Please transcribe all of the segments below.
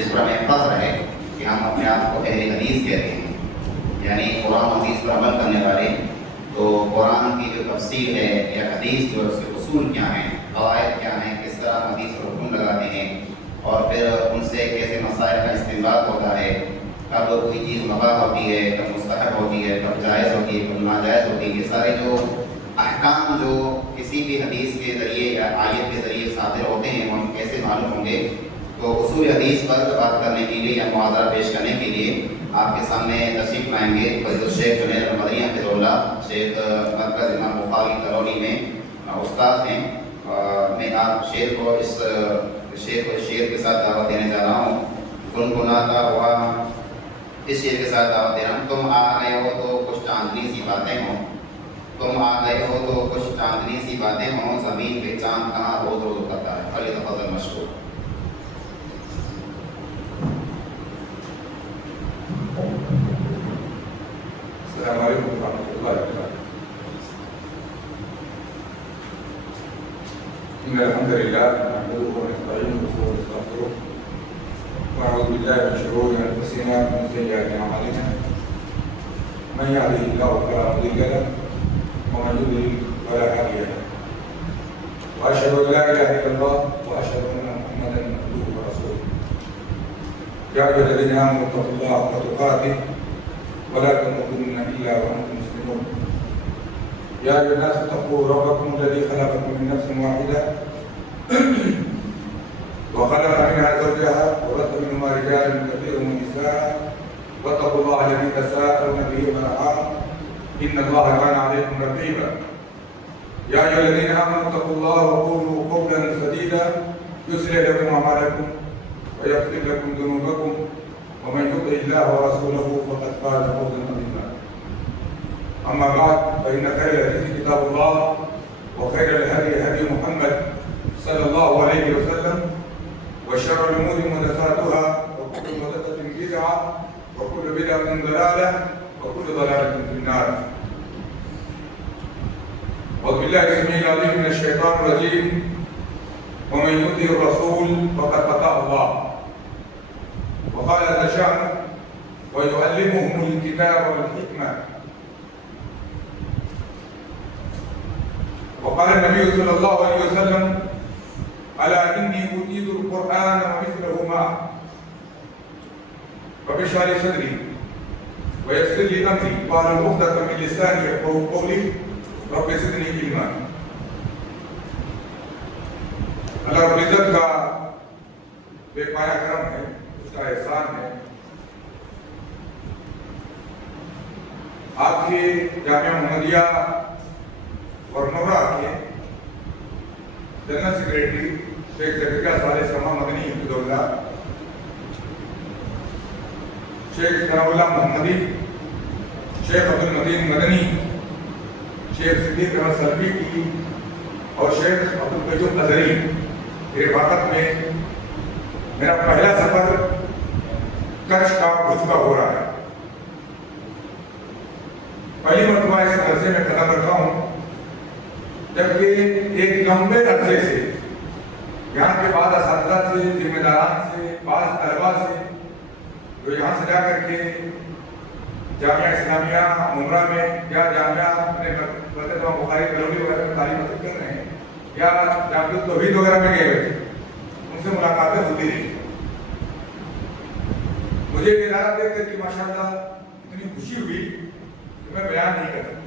جس پر ہمیں فخر ہے کہ ہم اپنے آپ کو اہل حدیث کہتے ہیں، یعنی قرآن حدیث پر عمل کرنے والے۔ تو قرآن کی جو تفسیر ہے یا حدیث جو اس کے اصول کیا ہیں، قواعد کیا ہیں، کس طرح حدیث پر حکم لگاتے ہیں، اور پھر ان سے کیسے مسائل کا استنباط ہوتا ہے، کب کوئی چیز مباح ہوتی ہے، کب مستحب ہوتی ہے، کب جائز ہوتی ہے، کب ناجائز ہوتی ہے، یہ سارے جو احکام جو کسی بھی حدیث کے ذریعے یا آیت کے ذریعے صادر ہوتے ہیں وہ ہم کیسے معلوم ہوں گے۔ تو اصول حدیث پر بات کرنے کے لیے یا معاذرہ پیش کرنے کے لیے آپ کے سامنے تشریف لائیں گے فضیلت شیخ جنید المدنی حفظہ اللہ، شیخ مرکز امام بخاری کالونی میں استاد ہیں۔ میں آپ شیخ کو اس شعر کے ساتھ دعوت دینے جا رہا ہوں، گنگناتا ہوا اس شعر کے ساتھ دعوت دے رہا ہوں۔ تم آ گئے ہو تو کچھ چاندنی سی باتیں ہوں، تم آ گئے ہو تو کچھ چاندنی سی باتیں ہوں، زمین پہ چاند کہاں روز روز اترتا ہے۔ فلیتفضل مشکور۔ السلام علیکم ورحمۃ اللہ وبرکاتہ۔ ان الحمد للہ نحمده ونستعینه ونستغفره ونعوذ باللہ من شرور انفسنا ومن سیئات اعمالنا، من یهده اللہ فلا مضل له ومن یضلل فلا هادی له، واشهد ان لا الہ الا اللہ واشهد ان محمدا عبده ورسوله۔ یا ایھا الذین آمنوا اتقوا اللہ حق تقاته ولا تموتن الا وانتم مسلمون۔ يا ايها الناس اتقوا ربكم الذي خلقكم من نفس واحده وخلق منها زوجها وبث منهما رجالا كثيرا ونساء واتقوا الله الذي تساءلون به والارحام ان الله كان عليكم رقيبا۔ يا ايها الذين امنوا اتقوا الله وقولوا قولا سديدا يصلح لكم اعمالكم ويغفر لكم ذنوبكم ومن يطع الله ورسوله فقد فاز فوزا عظيما۔ اما بعد فان خير الحديث كتاب الله وخير الهدي هدي محمد صلى الله عليه وسلم وشر الامور محدثاتها وكل محدثة بدعة وكل بدعة ضلالة وكل ضلالة في النار۔ أعوذ بالله السميع العليم من الشيطان الرجيم ومن يطع الرسول فقد أطاع الله۔ وقال عز شأنه ويعلمهم الكتاب والحكمة۔ وقال النبي صلى الله عليه وسلم ألا إني أوتيت القرآن ومثله معه رب اشرح لي صدري ويسر لي أمري واحلل عقدة من لساني يفقهوا قولي رب زدني علما۔ اللہ رب العزت کا بے پایا کرم ہے، اس کا احسان ہے۔ آپ کی جامعہ محمدیہ ورنورہ کے جنرل سیکریٹری شیخ زکریا صالح سما مدنی حفظہ اللہ، شیخ ثناء اللہ محمدی، شیخ عبد المدین مدنی، شیخ صدیق احمد سلفی کی اور شیخ عبد القیوم اظہری کی رفاقت میں میرا پہلا سفر کچھ کا بھوج کا ہو رہا ہے۔ پہلی مرتبہ اس عرصے میں قدم رکھا ہوں جبکہ ایک لمبے عرصے سے یہاں کے بعض اساتذہ سے، ذمہ داران سے، بعض طلباء سے جو یہاں سے جا کر کے جامعہ اسلامیہ عمرہ میں یا جامعہ اپنے مسجد امام بخاری کالونی وغیرہ میں تعلیم حاصل کر رہے ہیں یا جامعہ توحید وغیرہ میں گئے ہوئے تھے، ان سے ملاقاتیں ہوتی رہی۔ مجھے یہ ادارہ دیکھ کر کے ماشاءاللہ اتنی خوشی ہوئی کہ میں بیان نہیں کر سکتا۔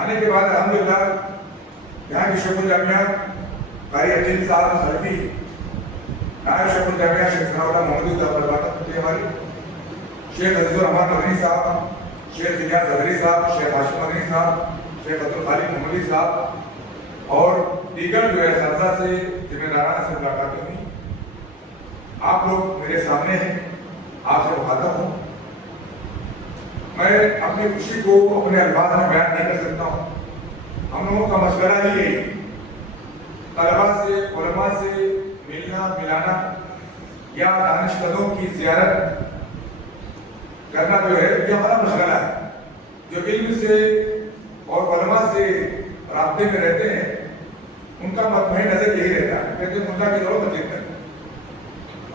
آنے کے بعد الحمدللہ یہاں کی شیخ الجامعہ قاری عقیل صاحب سلفی، نائب شیخ الجامعہ شیخ ثناء اللہ محمدی صاحب پر بات ہوتی ہے ہماری، شیخ عزیز الرحمان مدنی صاحب، شیخ الیاس اظہری صاحب، شیخ ہاشم مدنی صاحب، شیخ عبد الخالق محمدی صاحب اور دیگر جو ہے اساتذہ سے، ذمہ داران سے ملاقاتیں ہوئی۔ آپ لوگ میرے سامنے ہیں، آپ سے مخاطب ہوں۔ میں اپنی خوشی کو اپنے الفاظ میں بیان نہیں کر سکتا ہوں۔ ہم لوگوں کا مشورہ ہی ہے طلباء سے، علماء سے ملنا ملانا یا دانشکدوں کی زیارت کرنا جو ہے یہ ہمارا مشغلہ ہے۔ جو علم سے اور علماء سے رابطے میں رہتے ہیں ان کا مطمئن نظر یہی رہتا ہے، کہتے ہیں ملا کی ضرورت مسجد کرنا۔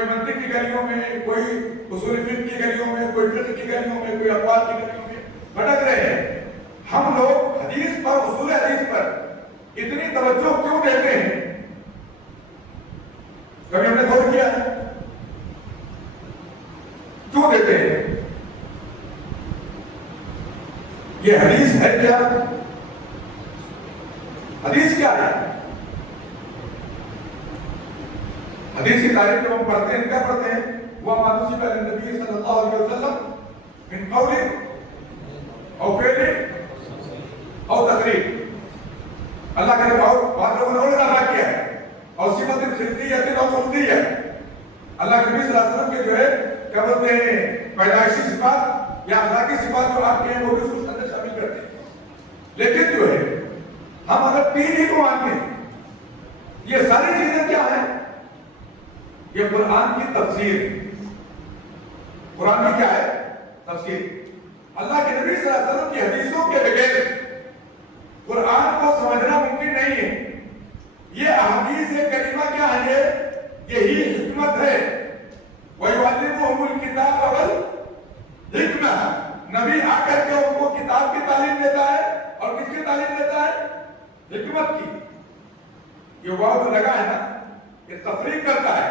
کوئی منطق کی گلیوں میں، کوئی اصول فقہ کی گلیوں میں، کوئی فقہ کی گلیوں میں، کوئی اقوال کی گلیوں میں بھٹک رہے ہیں۔ ہم لوگ حدیث پر، اصول حدیث پر اتنی توجہ کیوں دیتے ہیں؟ کبھی ہم نے غور کیا ہے کیوں دیتے ہیں؟ یہ حدیث ہے کیا؟ حدیث کیا ہے؟ حدیث کی تعریف جب ہم پڑھتے ہیں کیا پڑھتے ہیں؟ وہ مانوسی پہلے نبی صلی اللہ علیہ وسلم من قول او فعل او تقریر، اللہ کے بات لوگوں نے ادا کیا ہے، اور صفت فطریت اور خلقیہ ہے۔ اللہ کے نبی صلی اللہ علیہ وسلم کے جو ہے کیا بولتے ہیں پیدائشی صفات یا اخلاقی صفات جو آپ کے ہیں وہ بھی اس کو اندر شامل کرتے ہیں۔ لیکن جو ہے ہم اگر تین ہی کو مانتے ہیں، یہ ساری چیزیں کیا ہیں؟ یہ قرآن کی تفسیر، قرآن کی کیا ہے؟ تفسیر۔ اللہ کے نبی صلی اللہ علیہ وسلم کی حدیثوں کے بغیر قرآن کو سمجھنا ممکن نہیں ہے۔ یہ احادیث کریمہ کیا ہے؟ یہی حکمت ہے۔ وَيُعَلِّمُهُمُ الْكِتَابَ وَالْحِکْمَةَ، نبی آ کر کے ان کو کتاب کی تعلیم دیتا ہے، اور کس کی تعلیم دیتا ہے؟ حکمت کی۔ یہ واو لگا ہے نا، یہ تفریق کرتا ہے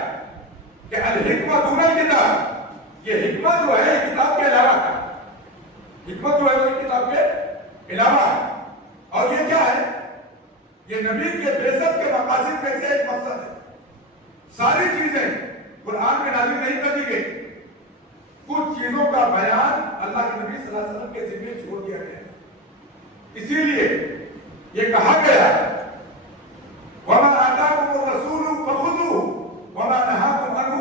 کہ الحکمت دون الکتاب، یہ حکمت جو ہے کتاب کے علاوہ ہے، حکمت جو ہے وہ کتاب کے علاوہ ہے۔ اور یہ کیا ہے؟ یہ نبی کے بعثت کے مقاصد میں سے ایک مقصد ہے۔ ساری چیزیں قرآن میں نازل نہیں کر دی گئی، کچھ چیزوں کا بیان اللہ کے نبی صلی اللہ علیہ وسلم کے ذمہ چھوڑ دیا گیا، اسی لیے یہ کہا گیا وَمَا آتَاكُمُ الرَّسُولُ فَخُذُوهُ وَمَا نَهَاكُمْ عَنْهُ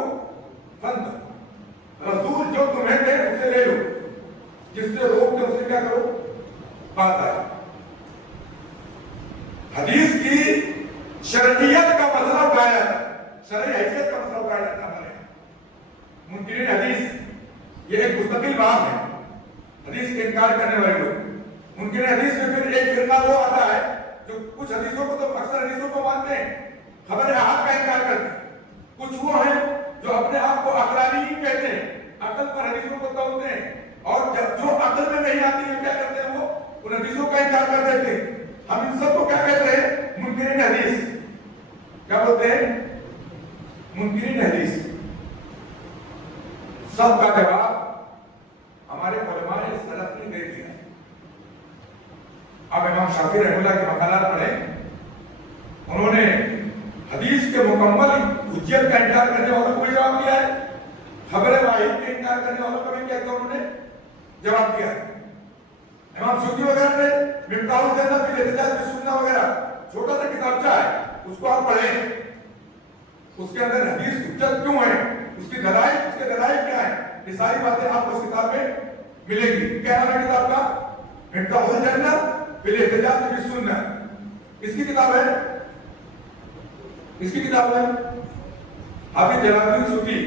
فَانْتَهُوا، رسول جو تمہیں دے اسے لے لو، جس سے روک دے اسے کیا کرو؟ بات آئے۔ حدیث کی شرعیت کا مسئلہ اٹھایا، شرعی حیثیت کا مسئلہ اٹھایا جاتا ہے۔ منکرین حدیث یہ ایک مستقل باب ہے، حدیث کے انکار کرنے والے لوگ۔ منکرین حدیث میں پھر ایک فرقہ وہ آتا ہے جو کچھ حدیثوں کو تو اکثر حدیثوں کو مانتے ہیں، خبر احاد کا انکار کرتے ہیں۔ کچھ وہ ہیں جو اپنے آپ کو عقلانی کہتے ہیں، عقل پر حدیثوں کو توڑتے ہیں، اور جو عقل میں نہیں آتی ہے کیا کرتے ہیں؟ وہ ان حدیثوں کا انکار کر دیتے ہیں۔ ہم ان سب کو کیا کہتے ہیں؟ منکرین حدیث۔ کیا بولتے ہیں؟ منکرین حدیث۔ سب کا جواب ہمارے علماء سلف نے دے دیا۔ اب امام شافعی رحمہ اللہ کے مقالات پڑھیں، انہوں نے حدیث کے مکمل حجیت کا انکار کرنے والوں کو بھی جواب دیا ہے، خبر واحد کے انکار کرنے والوں کو بھی کیا کہ انہوں نے جواب دیا ہے۔ امام سیوطی وغیرہ نے مفتاح الجنہ فی الاحتجاج بالسنہ وغیرہ چھوٹا سا کتابچہ ہے، اس کو آپ پڑھیں، اس کے اندر حدیث حجت کیوں ہے، اس کے دلائل کیا ہیں، یہ ساری باتیں آپ کو اس کتاب میں ملے گی۔ کیا نام ہے کتاب کا؟ مفتاح الجنہ فی الاحتجاج بالسنہ۔ اس کی کتاب ہے، اس کی کتاب ہے حافظ جلال الدین سیوطی،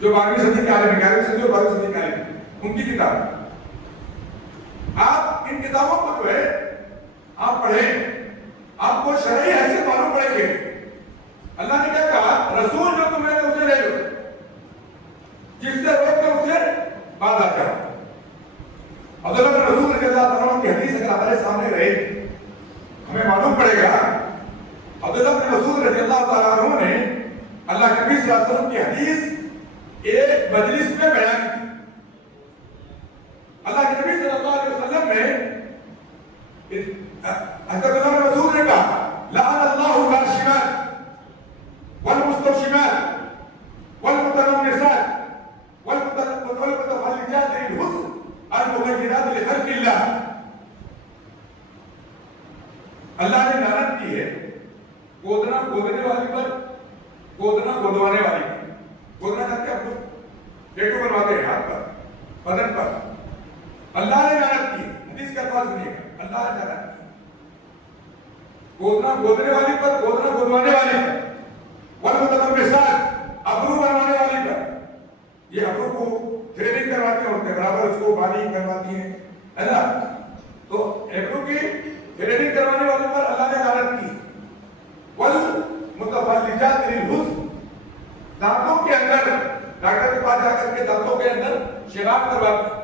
جو 12ویں صدی کے عالم ہیں، 11ویں صدی اور 12ویں صدی کے عالم ہیں، ان کی کتاب۔ آپ ان کتابوں کو جو ہے آپ پڑھیں، آپ کو شرعی حیثیت معلوم پڑے گی۔ اللہ نے کیا کہا؟ رسول جو تمہیں دے اسے لے لو، جس سے روک دے اسے باز آ جاؤ۔ عبداللہ بن رسول رضی اللہ عنہ کی حدیث اگر ہمارے سامنے رہے ہمیں معلوم پڑے گا عبداللہ بن رسول رضی اللہ تعالیٰ عنہ نے اللہ کے نبی صلی اللہ علیہ وسلم کی حدیث ایک مجلس میں بیان کی۔ اللہ کے نبی صلی اللہ علیہ وسلم نے حضرت عبداللہ بن رسول نے کہا لعن اللہ الراشمات والمسترشمات والمتنمسات والمتفلجات للحسن المغیرات لخلق اللہ۔ اللہ نے لعنت کی ہے گودنا گودنے والی پر، گودنا گودوانے والی پر۔ گودنا کہتے ہیں آپ ٹیٹو بنواتے ہیں ہاتھ پر، بدن پر۔ اللہ نے لعنت کی، حدیث کے الفاظ سنیے، اللہ نے لعنت کی گودنا گودنے والی پر، گودنا گودوانے والی پر، والمتنمسات ابرو بنوانے والی پر۔ یہ ابرو کو تھریڈنگ کرواتے ہوتے ہیں، برابر اس کو بانی کرواتی ہیں، ہے نا؟ تو ابرو کی تھریڈنگ کروانے والے پر اللہ نے لعنت کی۔ والمتفلجات للحسن، دانتوں کے اندر ڈاکٹر کے پاس جا کر کے دانتوں کے اندر شراب کرواتی ہیں،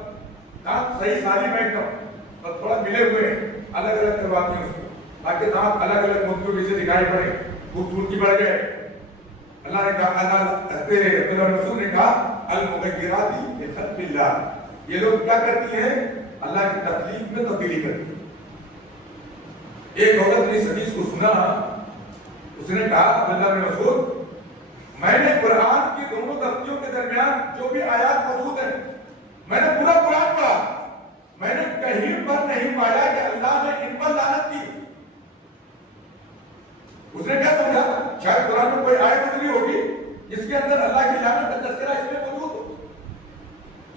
دانت صحیح سالم ہے ایک دم اور تھوڑا ملے ہوئے ہیں، الگ الگ کرواتی ہیں اس کو تاکہ دانت الگ الگ مختلف سے دکھائی پڑے، خوبصورتی بڑھ جائے۔ اللہ نے کہا، رسول نے کہا المغیرات بخلق اللہ، یہ لوگ کیا کرتی ہیں؟ اللہ کی تخلیق میں تبدیلی کرتی ہیں۔ ایک عورت نے اس حدیث کو سنا، اس نے کہا اللہ نے رسول، میں نے قرآن کی دونوں تختیوں کے درمیان جو بھی آیات موجود ہیں میں نے پورا قرآن پڑھا، میں نے کہیں پر نہیں پایا کہ اللہ نے ان پر لعنت کی۔ اس نے کیا سمجھا؟ شاید قرآن میں کوئی آیت اتری ہوگی جس کے اندر اللہ کی لعنت کا تذکرہ اس میں موجود ہو۔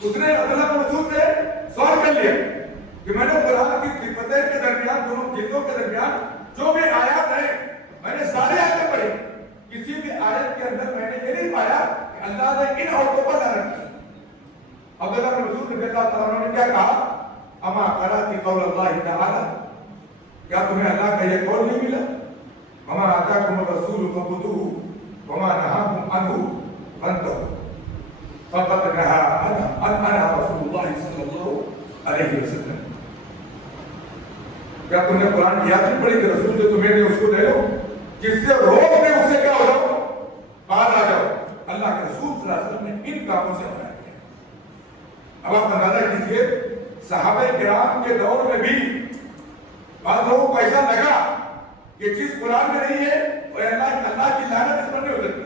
اس نے عبداللہ بن مسعود سے سوال کر لیا کہ میں نے قرآن کی فتح کے درمیان دونوں جلدوں کے درمیان جو بھی آیات ہیں میں نے سارے آیتیں پڑھی، کسی بھی آیت کے اندر میں نے یہ نہیں پایا کہ اللہ نے ان عورتوں پر لعنت کی۔ عبداللہ بن مسعود رضی اللہ تعالیٰ عنہ نے کیا کہا؟ اما قرأت قول اللہ تعالی، کیا تمہیں اللہ کا یہ قول نہیں ملا؟ وما آتاکم الرسول فخذوہ وما نہاکم عنہ فانتہوا فقد نہا انا رسول اللہ صلی اللہ علیہ وسلم۔ کیا تم نے قرآن کی یاد نہیں پڑھی کہ رسول جو تمہیں نے اس کو دے لو، جس سے روک دے اس سے کیا ہو جاؤ؟ باہر آ جاؤ۔ اللہ کے رسول صلی اللہ علیہ وسلم نے ان کاموں سے منع کیا۔ اب آپ اندازہ کیجئے صحابہ کرام کے دور میں بھی بعض لوگوں کو ایسا لگا یہ چیز قرآن میں نہیں ہے اور اللہ کی لعنت اس پر نہیں ہو سکتی۔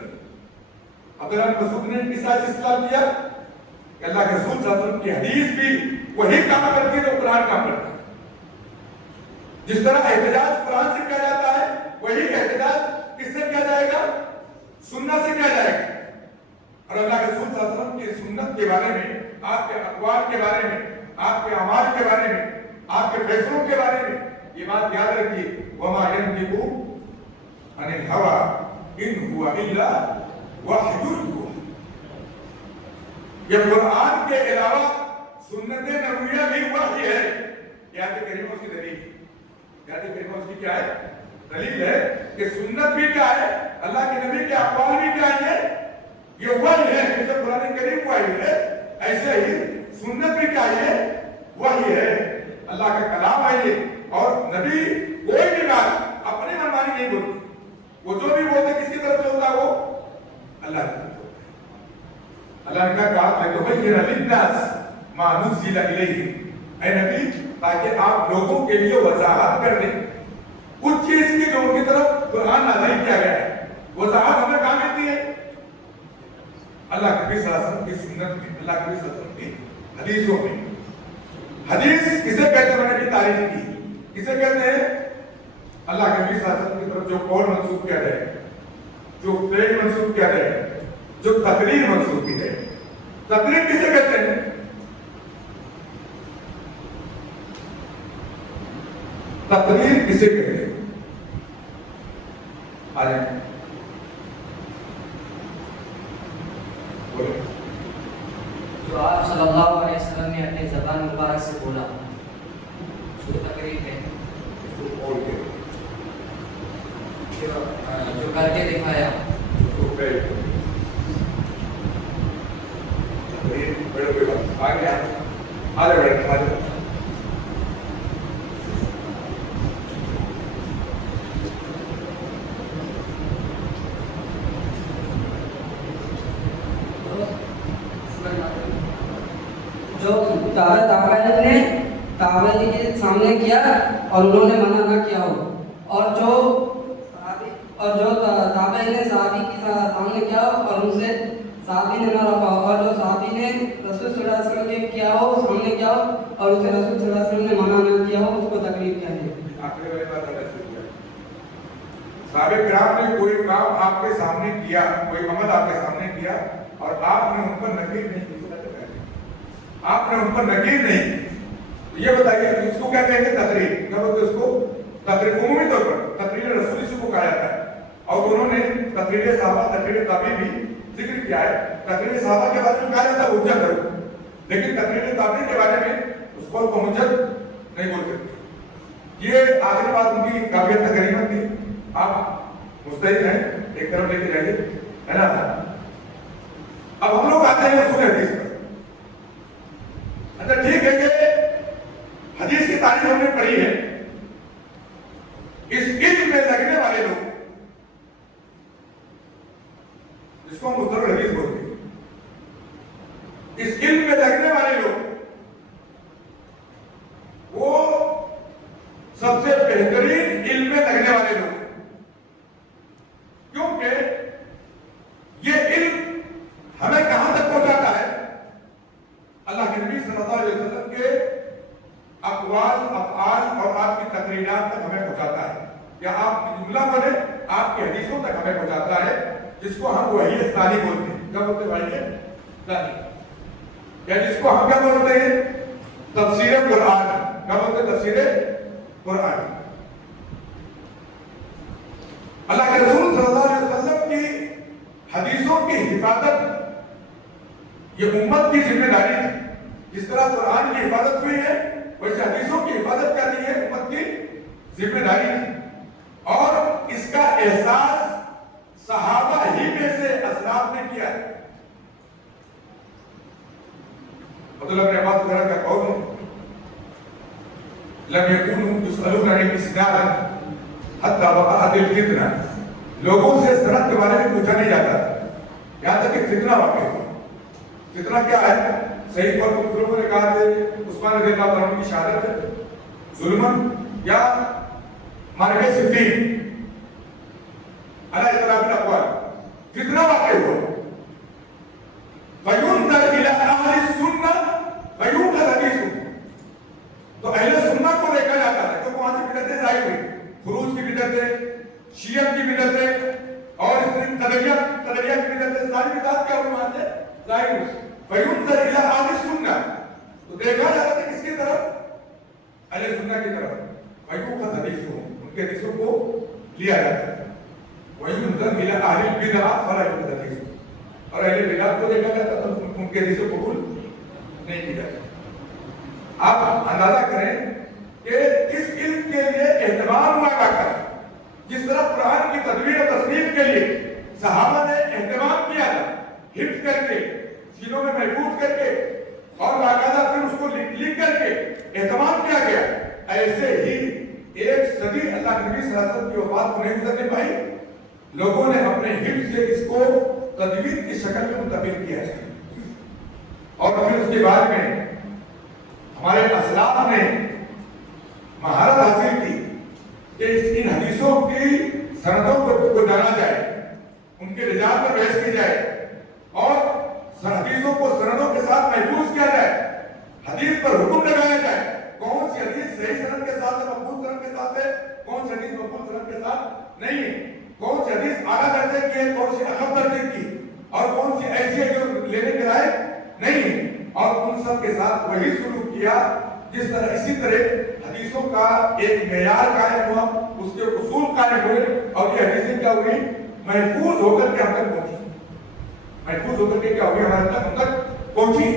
عبداللہ بن مسعود نے اس آیت سے استدلال کیا کہ اللہ کے رسول صلی اللہ علیہ وسلم کی حدیث بھی وہی کام کرتی ہے جو قرآن کام کرتا ہے۔ جس طرح احتجاج قرآن سے کیا جاتا ہے وہی احتجاج کس سے کیا جائے گا؟ سنت سے کیا جائے گا۔ اور اللہ کے رسول صلی اللہ علیہ وسلم کی سنت کے بارے میں، آپ کے اقوال کے بارے میں، آپ کے اعمال کے بارے میں، آپ کے فیصلوں کے بارے میں یہ بات یاد رکھیے، وما ينطق عن الهوى ان هو الا وحی یوحی۔ یہ قرآن کے علاوہ سنت نبویہ بھی وحی ہے۔ آیت کریمہ اس کی دلیل، آیت کریمہ اس کی کیا ہے؟ دلیل ہے کہ سنت بھی کیا ہے؟ اللہ کے نبی کے اقوال بھی کیا ہے؟ یہ وحی ہے، جیسے قرآن کریم وحی ہے ایسے ہی سنت بھی کیا ہے؟ وحی ہے، اللہ کا کلام ہے یہ۔ اور نبی کوئی بھی بات اپنی منمانی نہیں بولتے، وہ جو بھی بولتے کس کی طرف سے ہوتا ہے؟ وہ اللہ کی طرف سے ہوتا ہے۔ اللہ نے کہا لِتُبَيِّنَ لِلنَّاسِ مَا نُزِّلَ إِلَيْهِمْ، اے نبی تاکہ آپ لوگوں کے لیے وضاحت کر دیں کچھ چیز کی جو ان کی طرف قرآن نازل کیا گیا ہے۔ وضاحت ہمیں کہاں ملتی ہے؟ اللہ کے نبی صلی اللہ علیہ وسلم کی سنت میں، اللہ کے نبی صلی اللہ علیہ وسلم کی حدیثوں میں۔ حدیث کسے کہتے ہیں؟ میں نے بھی تعریف کی، کسے کہتے ہیں؟ اللہ کے نبی صلی اللہ علیہ وسلم کی طرف جو قول منسوب کیا جائے، جو فعل منسوب کیا جائے، جو تقریر منسوب کی جائے۔ تقریر کسے کہتے ہیں؟ تقریر کسے کہتے ہیں؟ آ جائیں بولے۔ جو آپ صلی اللہ علیہ وسلم نے اپنے زبان مبارک سے بولا اس کو تقریر ہے، جو کر کے دکھایا جو تعویذ کے سامنے کیا اور انہوں نے منع نہ کیا ہو، اور جو تابعی نے صحابی کے سامنے کیا ہو اور ان سے صحابی نے نہ رکھا ہو، اور جو صحابی نے رسول صلی اللہ علیہ وسلم کے کیا ہو سامنے کیا ہو اور اسے رسول صلی اللہ علیہ وسلم نے منع نہ کیا ہو، اس کو تقریر کیا ہے۔ صحابہ کرام نے کوئی کام آپ کے سامنے کیا، کوئی عمل آپ کے سامنے کیا اور آپ نے ان پر نکیر نہیں کی، آپ نے ان پر نکیر نہیں کی، یہ بتائیے اس کو کیا کہیں گے؟ تقریر۔ کیا بولتے اس کو؟ تقریر۔ عمومی طور پر تقریر رسول سے کو کہا جاتا ہے، اور انہوں نے تقریر صحابہ، تقریر تابعی بھی ذکر کیا ہے۔ تقریر صحابہ کے بارے میں کہا جاتا ہے حجت ہے، لیکن تقریر تابعی کے بارے میں اس کو حجت نہیں بول سکتے۔ یہ آخری بات ان کی کافیت تقریباً تھی۔ آپ مستحق ہیں، ایک طرف لے کے جائیے، ہے نا؟ جس کو ہم مصطلح حدیث بولتے ہیں. اس علم میں لگنے والے لوگ وہ سب سے بہترین علم میں لگنے والے لوگ ہیں، کیونکہ یہ علم ہمیں کہاں تک پہنچاتا ہے؟ اللہ کے نبی صلی اللہ علیہ وسلم کے اقوال، افعال اور آپ کی تقریرات تک ہمیں پہنچاتا ہے، یا آپ کی جملہ بولے آپ کی حدیثوں تک ہمیں پہنچاتا ہے، جس کو ہم وحی ثانی بولتے ہیں. کیا بولتے ہیں؟ وحی ثانی. یا جس کو ہم کیا بولتے ہیں؟ تفسیر قرآن. کیا بولتے ہیں؟ تفسیر قرآن. اللہ کے رسول صلی اللہ علیہ وسلم کی حدیثوں کی حفاظت یہ امت کی ذمہ داری ہے. جس طرح قرآن کی حفاظت ہوئی ہے ویسے حدیثوں کی حفاظت کیا نہیں ہے؟ امت کی ذمہ داری ہے. اور اس کا احساس صحابہ ہی میں سے اسلاف نے کیا ہے. عبداللہ بن عباس وغیرہ کا قول ہے لم يكونوا يسألون عن الإسناد حتى وقعت الفتنة. لوگوں سے سند کے بارے میں پوچھا نہیں جاتا یہاں تک کہ فتنہ واقع ہوا. فتنہ کیا ہے؟ صحیح پر کچھ لوگوں نے کہا کہ عثمان رضی اللہ عنہ کی شہادت ہے ظلمن یا معرکہ صفین علی اختلاف الاقوال. فتنہ واقع ہوا. فَيُنْظَرْ إِلَىٰ أَهْلِ السُّنَّةِ وَيُؤْخَذْ حَدِيثُهُمْ. تو اہل سنت کو دیکھا جاتا ہے کہ وہاں سے بدعتیں ظاہر ہوئی. خروج کی بدعتیں، شیعہ کی بدعتیں اور اس طرح قدریہ کی بدعتیں، ساری بدعات کیا ہوئی وہاں سے ظاہر ہوئی. فَيُنْظَرْ إِلَىٰ أَهْلِ السُّنَّةِ. تو دیکھا جاتا ہے کس کی طرف؟ اہل سنت کی طرف. وَيُؤْخَذْ حَدِيثُهُمْ. ان کے حدیثوں کو لیا جاتا ہے. وَيُنْظَرْ إِلَىٰ أَهْلِ الْبِدْعَةِ فَلَا يُؤْخَذْ حَدِيثُهُم. اور اہل بدعت کو دیکھا جاتا تو ان کے حدیث کو قبول نہیں کیا جاتا. آپ اندازہ کریں کہ اس علم کے لیے اہتمام ہوا کرتا ہے. جس طرح قرآن کی تدوین و تصنیف کے لیے صحابہ نے اہتمام کیا تھا، حفظ کر کے، سینوں میں محفوظ کر کے اور باقاعدہ پھر اس کو لکھ کر کے اہتمام کیا گیا، ایسے ہی ایک صدی اللہ کے نبی صلی اللہ علیہ وسلم کی وفات کو نہیں گزرنے پائی. لوگوں نے اپنے حفظ سے اس کو تدوین کی شکل میں منتقل کیا ہے. اور پھر اس کے بعد میں ہمارے اسلاف نے مہارت حاصل کی کہ ان حدیثوں کی سندوں کو جانا جائے، ان کے رجال پر بحث کی جائے اور حدیثوں کو سندوں کے ساتھ محفوظ کیا جائے. حدیث پر حکم لگایا جائے کون سی حدیث صحیح سند کے ساتھ ہے، مقبول سند کے ساتھ ہے، کون سی حدیث مقبول سند کے ساتھ نہیں ہے، کون سی حدیث اعلیٰ درجے کی ہے، کون سی اقل درجے کی اور کون سی ایسی ہے جو لینے کے لائق نہیں ہے. اور ان سب کے ساتھ وہی سلوک کیا جس طرح اسی طرح حدیثوں کا ایک معیار قائم ہوا، اس کے اصول قائم ہوئے اور یہ حدیثیں کیا ہوئی؟ محفوظ ہو کر کے ہم تک پہنچی. محفوظ ہو کر کے کیا ہوئی؟ ہمارے تک ہم تک پہنچی.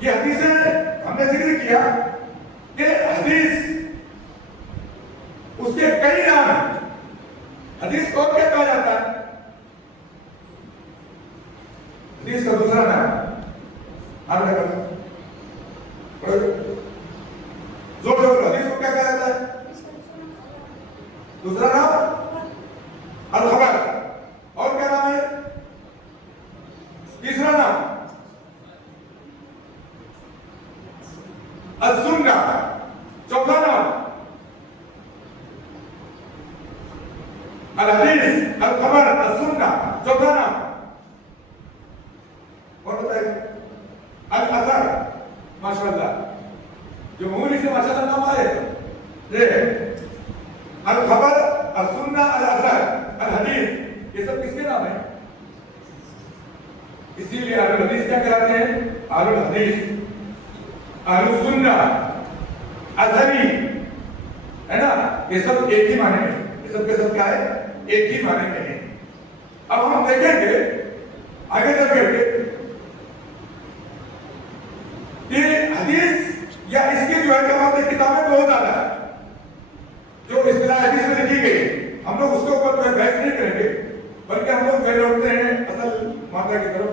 یہ حدیثیں ہم نے ذکر کیا کہ حدیث اس کے کئی نام ہیں. حدیث کو کیا کہا جاتا ہے؟ حدیث کا دوسرا نام زور سے حدیث کو کیا کہا جاتا ہے؟ دوسرا نام الخبر. اور کیا نام ہے؟ تیسرا نام السنہ. چوتھا نام الحدیث، الخبر، السنہ. چوتھا نام اور بتائیے الاثر. ماشاءاللہ جو معمولی سے ماشاءاللہ نام آئے الخبر، السنہ، الاثر، الحدیث، یہ سب کس کے نام ہیں؟ اسی لیے اہل الحدیث کیا کہلاتے ہیں؟ اہل الحدیث، اہل السنہ، اثری، ہے نا. یہ سب ایک ہی معنی میں، یہ سب کے سب کیا ہے؟ ایک ہی معنی میں ہے. اب ہم دیکھیں گے آگے چل کے کہ حدیث یا اس کی جو ہے کہ کتابیں بہت زیادہ ہے جو اصطلاح حدیث میں لکھی گئی. ہم لوگ اس کے اوپر جو ہے بحث نہیں کریں گے بلکہ ہم لوگ گئے لوٹتے ہیں اصل مادہ کی طرف.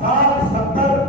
60, 70,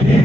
3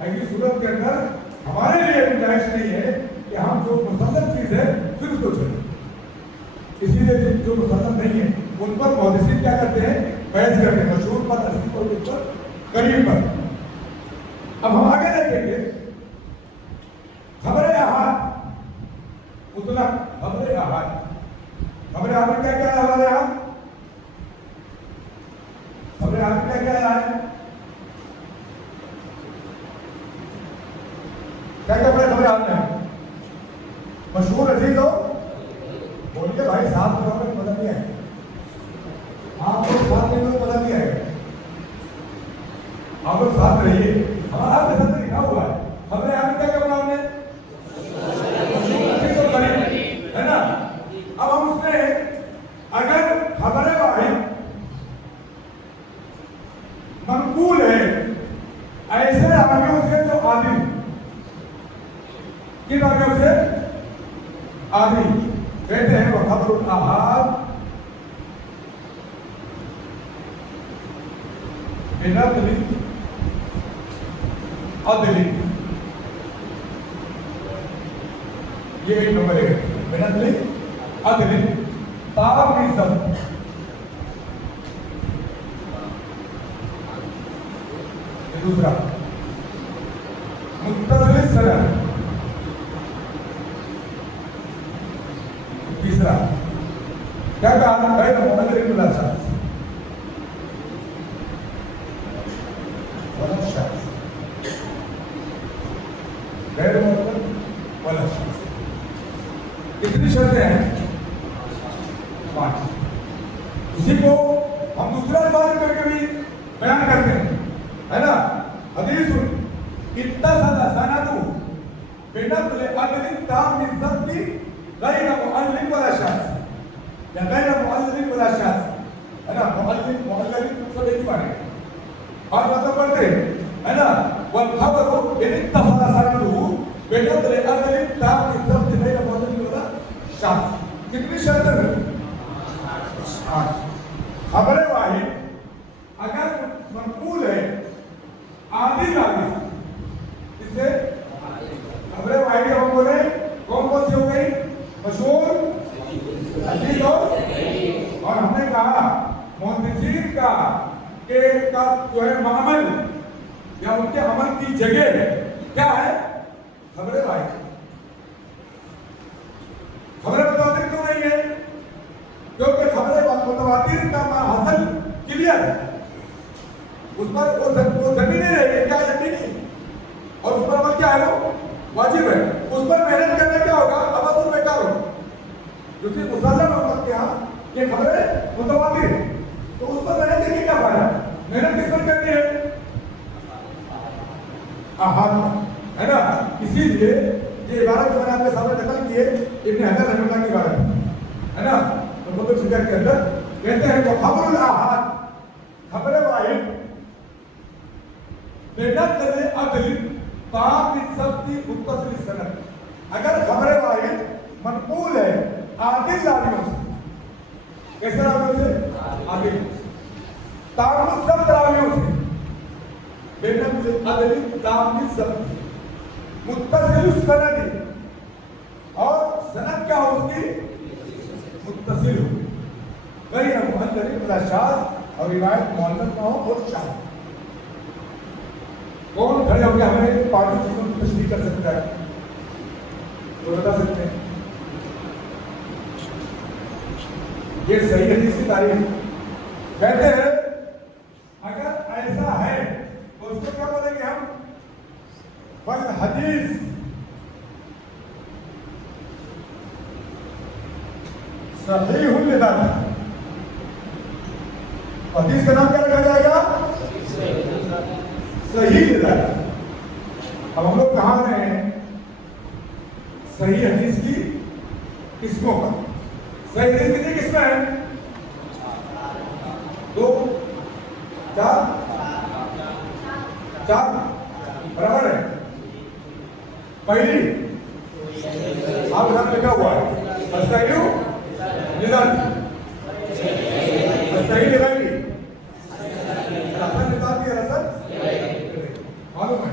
ایسی صورت کے اندر ہمارے لیے گنجائش نہیں ہے کہ ہم جو مسلم چیز ہے پھر اس کو چھوڑیں. اسی لیے جو مسلم نہیں ہے ان پر محدثین کیا کرتے ہیں؟ بحث کرتے ہیں، مشہور پر، اصلی پر، کچھ پر، قریب پر. اب ہم آگے دیکھیں گے خبر احاد مطلق. خبر احاد، خبر احاد میں کیا کیا ہے ہمارے یہاں؟ خبر احاد میں کیا کیا ہے؟ کیا کیا بڑے خبر احاد میں مشہور عزیز ہو بولیے بھائی صاحب کو ہمیں پتہ نہیں ہے، آپ کو ساتھ میں پتہ نہیں ہے، آپ لوگ ساتھ رہیے. ہمارا آپ کے ساتھ لکھا ہوا ہے خبر احاد میں کیا کیا بنا ہم نے ہے نا. اب ہم اس میں اگر خبر واحد منقول ہے ایسے راویوں سے جو عادل، کن راویوں سے؟ عادل. کہتے ہیں وہ خبر الاحاد بنقل عدل. یہ ایک نمبر ہے بنقل عدل تام ضبط. دوسرا متصل سند. تیسرا کیا کہا؟ غیر معلل ولا شاذ. غیر معلل ولا شاذ. کتنی شرطیں ہیں؟ 5. اسی کو ہم دوسرا الفاظ کر کے بھی بیان کرتے ہیں ہے نا. حدیث اتصل سندہ بنقل عدل تام الضبط غیر معلل ولا شاذ، یا غیر معلل ولا شاذ ہے نا. معلل سب ایک ہی معنی ہے اور مطلب پڑھتے ہے نا. والخبر ان اتصل سندہ بنقل عدل تام الضبط غیر معلل ولا شاذ. کتنی شرطیں ہیں؟ 8. خبر واحد اگر منقول ہے عادل راوی، اس سے خبر واحد ہم بولے کون کون سی ہو گئی؟ مشہور، عزیز اور ہم نے کہا محدثین کا کہ جو ہے معمل یا ان کے عمل کی جگہ کیا ہے؟ خبر واحد. خبر متواتر کیوں نہیں ہے؟ کیونکہ خبر متواتر کا حاصل کلیئر ہے، اس پر وہ زمینی رہے گی کیا یقینی، اور اس پر عمل کیا ہے؟ وہ واجب ہے. اس پر محنت کرنے کیا ہوگا؟ ابد بیکار ہوگا. کیونکہ مسلم امت کے ہاں یہ خبریں متواتر ہے تو اس پر محنت کرنے کیا فائدہ؟ محنت کس پر کرنی ہے؟ احاد ہے نا. اسی لیے یہ عبارت جو میں نے آپ کے سامنے نقل کی ہے ابن حجر رحمہ اللہ کی عبارت ہے نا. مطلب فکر کے اندر کہتے ہیں کہ خبر الاحاد خبر واحد بنقل عدل تام الضبط متصل السند. اگر خبر واحد منقول ہے عادل راویوں سے، کیسے راویوں سے؟ عادل. تام الضبط راویوں سے، بنقل عدل تام الضبط متصل السند. اور سند کیا ہو اس کی؟ متصل ہو، غیر معلل ولا شاذ، اور روایت معلل نہ ہو اور شاذ. کون کھڑے ہو کے ہمیں 5 چیزوں کی تشریح کر سکتا ہے؟ تو بتا سکتے ہیں. یہ صحیح حدیث کی تعریف کہتے ہیں اگر ایسا ہے تو اس کو کیا بولیں گے ہم؟ فالحدیث صحیح لذاته. حدیث کا نام کیا رکھا جائے گا؟ صحیح لذاته. اب ہم لوگ کہاں رہے ہیں صحیح حدیث کی قسموں پر؟ صحیح حدیث کتنی قسمیں ہیں؟ 2 4 برابر ہے. پہلی آپ یہاں لکھا ہوا ہے الصحیح لذاته، الصحیح لغیرہ، حسن لذاته، حسن معلوم ہے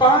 5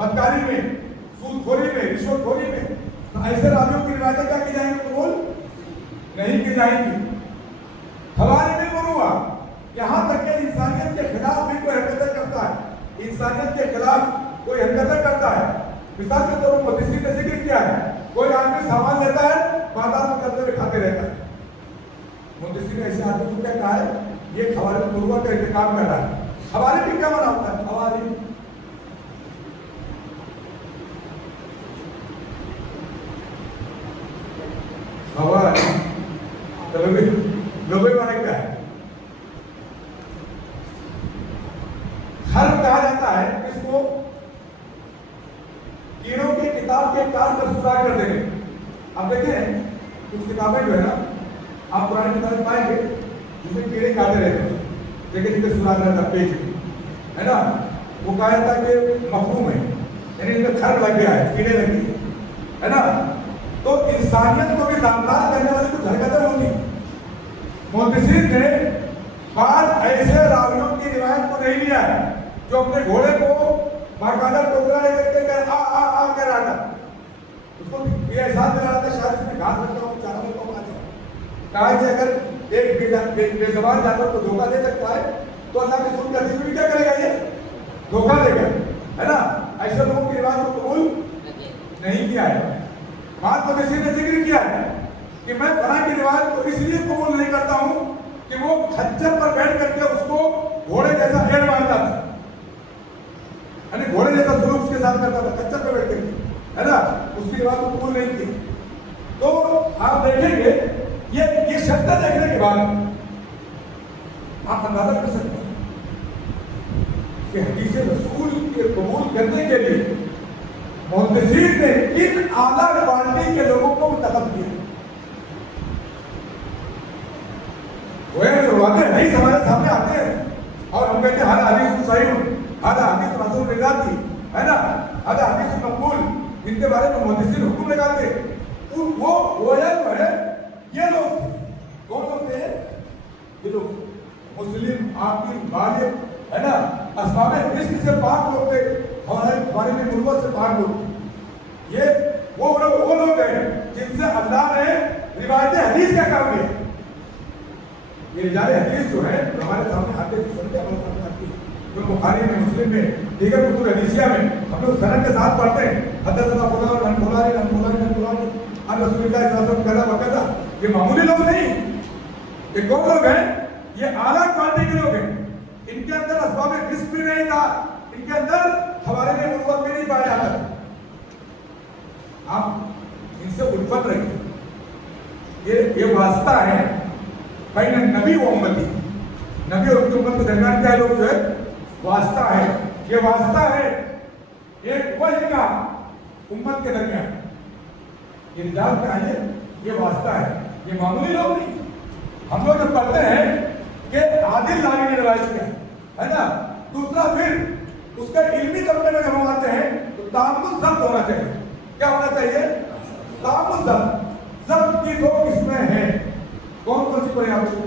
بدکاری میں, سود خوری میں, رشوت خوری میں, تو ایسے راویوں کی روایتیں کیا کی جائیں گی؟ قبول نہیں کی جائیں گی. خوارج بالمروءہ یہاں تک کہ انسانیت کے خلاف بھی کوئی حرکتیں کرتا ہے, انسانیت کے خلاف کوئی حرکتیں کرتا ہے. مثال کے طور پر محدثین نے ذکر کیا ہے, کوئی آدمی سامان لیتا ہے بازار میں کرتے ہوئے کھاتے رہتا ہے. محدثین نے ایسے آدمی کو کیا کہا ہے؟ یہ خوارج بالمروءہ کا ارتکاب کر رہا ہے. خوارج بھی کیا مانا ہوتا ہے؟ خوارج لوگوں مانے کیا ہے؟ خرب کہا جاتا ہے اس کو کیڑوں کی کتاب کے کار پر سراغ کر دیں گے. اب دیکھیں کچھ کتابیں جو ہے نا, آپ پرانی کتابیں پائیں گے جس میں کیڑے کاٹے رہتے ہیں, دیکھیں جن کے سراغ رہتا پیج ہے نا, وہ کہا جاتا ہے کہ مفہوم ہے, یعنی ان میں خرب لگ گیا ہے, کیڑے لگ گئے ہے نا. تو انسانیت کو بھی دامدار کرنے والی کچھ حرکتیں ہوتی. محدثین نے بعض ایسے راویوں کی روایت کو نہیں لیا ہے جو اپنے گھوڑے کو باقاعدہ ٹوکرا لے کر کے آ آ آ کر رہا تھا, اس کو یہ احساس دلا رہا تھا شاید اس میں گھاس رکھتا ہوں چاروں میں کم آ جائے. کہا کہ اگر ایک بے زبان جانور کو دھوکہ دے سکتا ہے تو اللہ کے رسول کا حدیث میں کیا کرے گا؟ یہ دھوکہ دے گا ہے نا. ایسے لوگوں کی روایت کو قبول نہیں کیا ہے. بات کو کسی نے ذکر کیا ہے کہ میں فلاں کی روایت کو اس لیے قبول نہیں کرتا ہوں کہ وہ خچر پر بیٹھ کر کے اس کو گھوڑے جیسا ایڑ مارتا تھا, یعنی گھوڑے جیسا سلوک اس کے ساتھ کرتا تھا خچر پر بیٹھ کے ہے نا, اس کی روایت کو قبول نہیں کی. تو آپ دیکھیں گے یہ شکل دیکھنے کے بعد آپ اندازہ کر سکتے ہیں کہ حدیث رسول کے قبول کرنے کے لیے محدثین نے ان اعلیٰ کوالٹی کے لوگوں کو منتخب کیا. وہ روایتیں حدیث ہمارے سامنے آتے ہیں اور ہم کہتے ہیں ہر حدیث صحیح, ہر حدیث رسول لگاتی ہے نا, ہر حدیث مقبول, ان کے بارے میں محدثین حکم لگاتے. وہ جو ہے یہ لوگ کون لوگ تھے؟ یہ لوگ مسلم عاقل بالغ ہے نا, اسباب رزق سے پاک لوگ تھے, ہمارے میں مروت سے پاک لوگ. یہ وہ لوگ ہیں جن سے اللہ نے روایت حدیث کا کام کیا. یہ رجال حدیث جو ہے ہمارے سامنے آتے ہیں, سنتے ہمارے سامنے آتی ہے, جو بخاری میں, مسلم میں, دیگر کتب حدیثیہ میں ہم لوگ سند کے ساتھ پڑھتے ہیں. حدثنا فلان عن فلان عن فلان عن فلان عن رسول اللہ صلی اللہ علیہ وسلم کذا وکذا. یہ معمولی لوگ نہیں, یہ کون لوگ ہیں؟ یہ اعلیٰ کوالٹی کے لوگ ہیں. ان کے اندر اسباب رزق بھی نہیں تھا, ان کے اندر ہمارے میں الفت بھی نہیں پایا جاتا. آپ ان سے الفت رکھیں. یہ واسطہ ہے بین نبی و امتی, نبی اور امت کے درمیان کیا لوگ جو ہے واسطہ ہے. یہ واسطہ ہے ایک وحی کا امت کے درمیان. یہ رجال کیا ہے؟ یہ واسطہ ہے, یہ معمولی لوگ نہیں. ہم لوگ جب پڑھتے ہیں کہ عادل راوی نے روایت کیا ہے نا, دوسرا پھر اس کا علمی طبقے میں جب ہم آتے ہیں تو تعامل ضبط ہونا چاہیے. کیا ہونا چاہیے؟ تعامل ضبط. ضبط کی دو قسمیں ہیں. کون کون سی پڑھیں آپ کو؟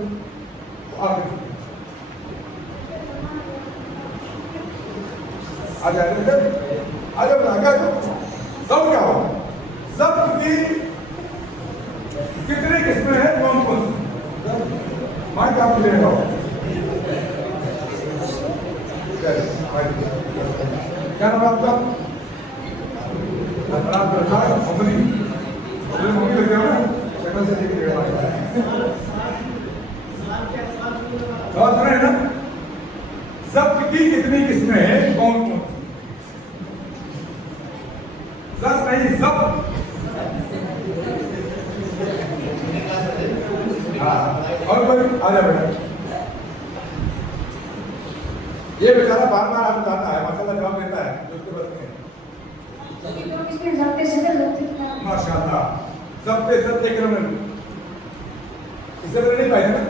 آ جائے ضبط کیا ہوگا؟ ضبط کی کتنی قسمیں ہیں, کون کون سی؟ مائک آپ لے رہا ہو. کیا نام آپ کا؟ آپ رکھا ہے ممنی لگے ہوئے شکل سے دیکھ رہے ہیں نا. ضبط کی کتنی قسمیں ہیں, کون کون سی؟ ضبط نہیں, ضبط. اور کوئی آ جائے بیٹا. یہ بیچارہ بار بار آپ بتاتا ہے, ماشاء اللہ جواب دیتا ہے جو اس کے بس میں ہے. ماشاء اللہ ضبط کرم اس سے نہیں پائے نا.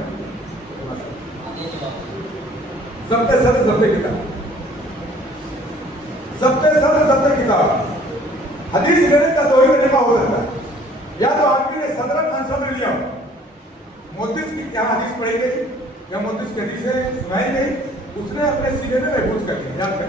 ضبط کتاب, ضبط کتاب. حدیث لینے کا دو ہی طریقہ ہو سکتا ہے. یا تو آدمی نے صدرن آنسر لے لیا, محدث کی کیا حدیث پڑھی گئی یا محدث کی حدیثیں سنائی گئی, اس نے اپنے سینے میں محفوظ کر دیا, یاد کر.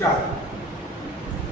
4।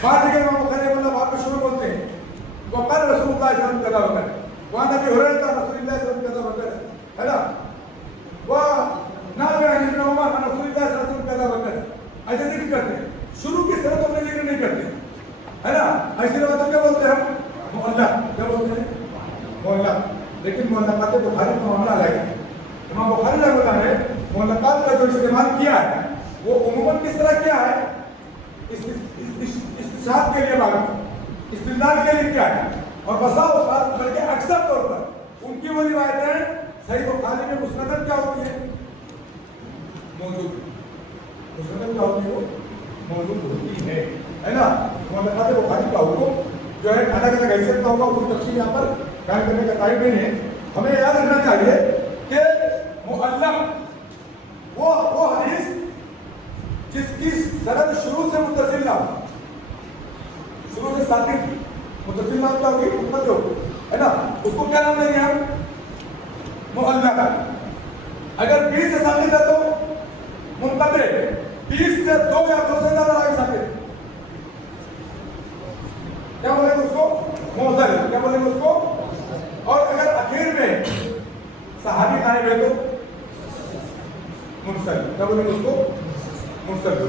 بعض جگہ امام بخاری مطلب آپ کو شروع بولتے ہیں وقال رسول اللہ صلی اللہ علیہ وسلم کذا وکذا, وعن ابی ہریرہ رسول اللہ صلی اللہ علیہ وسلم کذا وکذا, ہے نا. ونافع عن ابن عمر عن رسول اللہ صلی اللہ علیہ وسلم کذا وکذا. ایسے ذکر کرتے ہیں, شروع کی صورت میں ذکر نہیں کرتے, ہے نا. ایسی روایت کیا بولتے ہیں ہم, معلق. کیا بولتے ہیں, معلق. لیکن معلقات بخاری کا معاملہ الگ ہے. امام بخاری رحمۃ اللہ نے معلقات کا جو استعمال کیا ہے وہ عموماً کس طرح کیا ہے, استشہاد کے لیے معلوم, استدلال کے لیے کیا ہے, اور بسا اوقات بلکہ اکثر طور پر ان کی وہ روایتیں صحیح بخاری میں مسند کیا ہوتی ہے, موجود. مسند کیا ہوتی ہے, وہ موجود ہوتی ہے نا. معلقات بخاری کا حکم جو ہے الگ الگ حیثیت کا ہوگا, اس تفصیل یہاں پر بیان کرنے کا ٹائم نہیں ہے. ہمیں یاد رکھنا چاہیے کہ معلق وہ حدیث جس کی سند شروع سے متصل نہ ہو, شروع سے ثابت متصل نہ کیا ہوگی, منقطع ہو, ہے نا. اس کو کیا نام دیں گے ہم, معلق. اگر 20 سے ثابت ہے تو منقطع, 20 سے 2 یا 2 سے زیادہ راوی ثابت, کیا بولیں گے اس کو, مرسل. کیا بولیں گے اس کو. اور اگر اخیر میں صحابی غائب ہے تو مرسل. کیا بولیں گے اس کو, مرسل.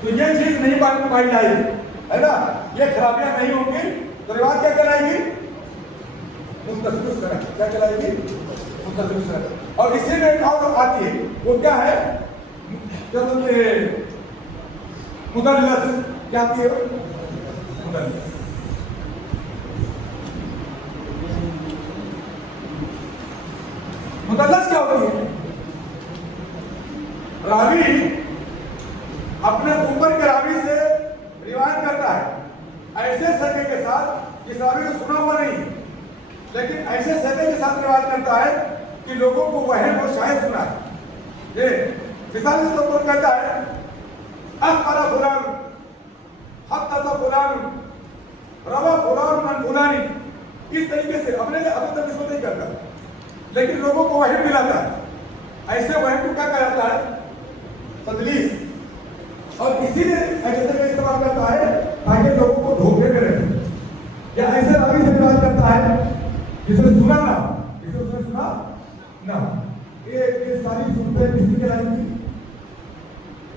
تو یہ چیز نہیں پائی جائے گی, ہے نا. یہ خرابیاں نہیں ہوں گی تو روایت کیا کہلائے گی, متصل سند. کیا کہلائے گی, متصل سند. اور اسی میں ایک اور آتی ہے, وہ کیا ہے, کیا بولتے ہیں, مدلس. کیا آتی ہے, مدلس. مدلس کیا ہوتی ہے, راوی اپنے اوپر کے راوی سے روایت کرتا ہے ایسے سطح کے ساتھ جس راوی کو سنا ہوا نہیں, لیکن ایسے سطح کے ساتھ روایت کرتا ہے کہ لوگوں کو وہم اور شاید سنا ہے. یہ مثال کے طور پر کہتا ہے اخبر فلان حدث فلان روا فلان عن فلانی. اس طریقے سے ابھی تک اس کو نہیں کرتا, لیکن لوگوں کو وہم دلاتا ہے. ایسے وہم کو کیا کہا جاتا ہے, تدلیس. اور اسی لیے ایسے کا استعمال کرتا ہے تاکہ لوگوں کو دھوکے میں رہے, یا ایسے راوی سے بات کرتا ہے جسے سنا نہ ہو, جسے اس نے سنا نہ ہو. یہ ساری صورتیں کسی کے لائن کی,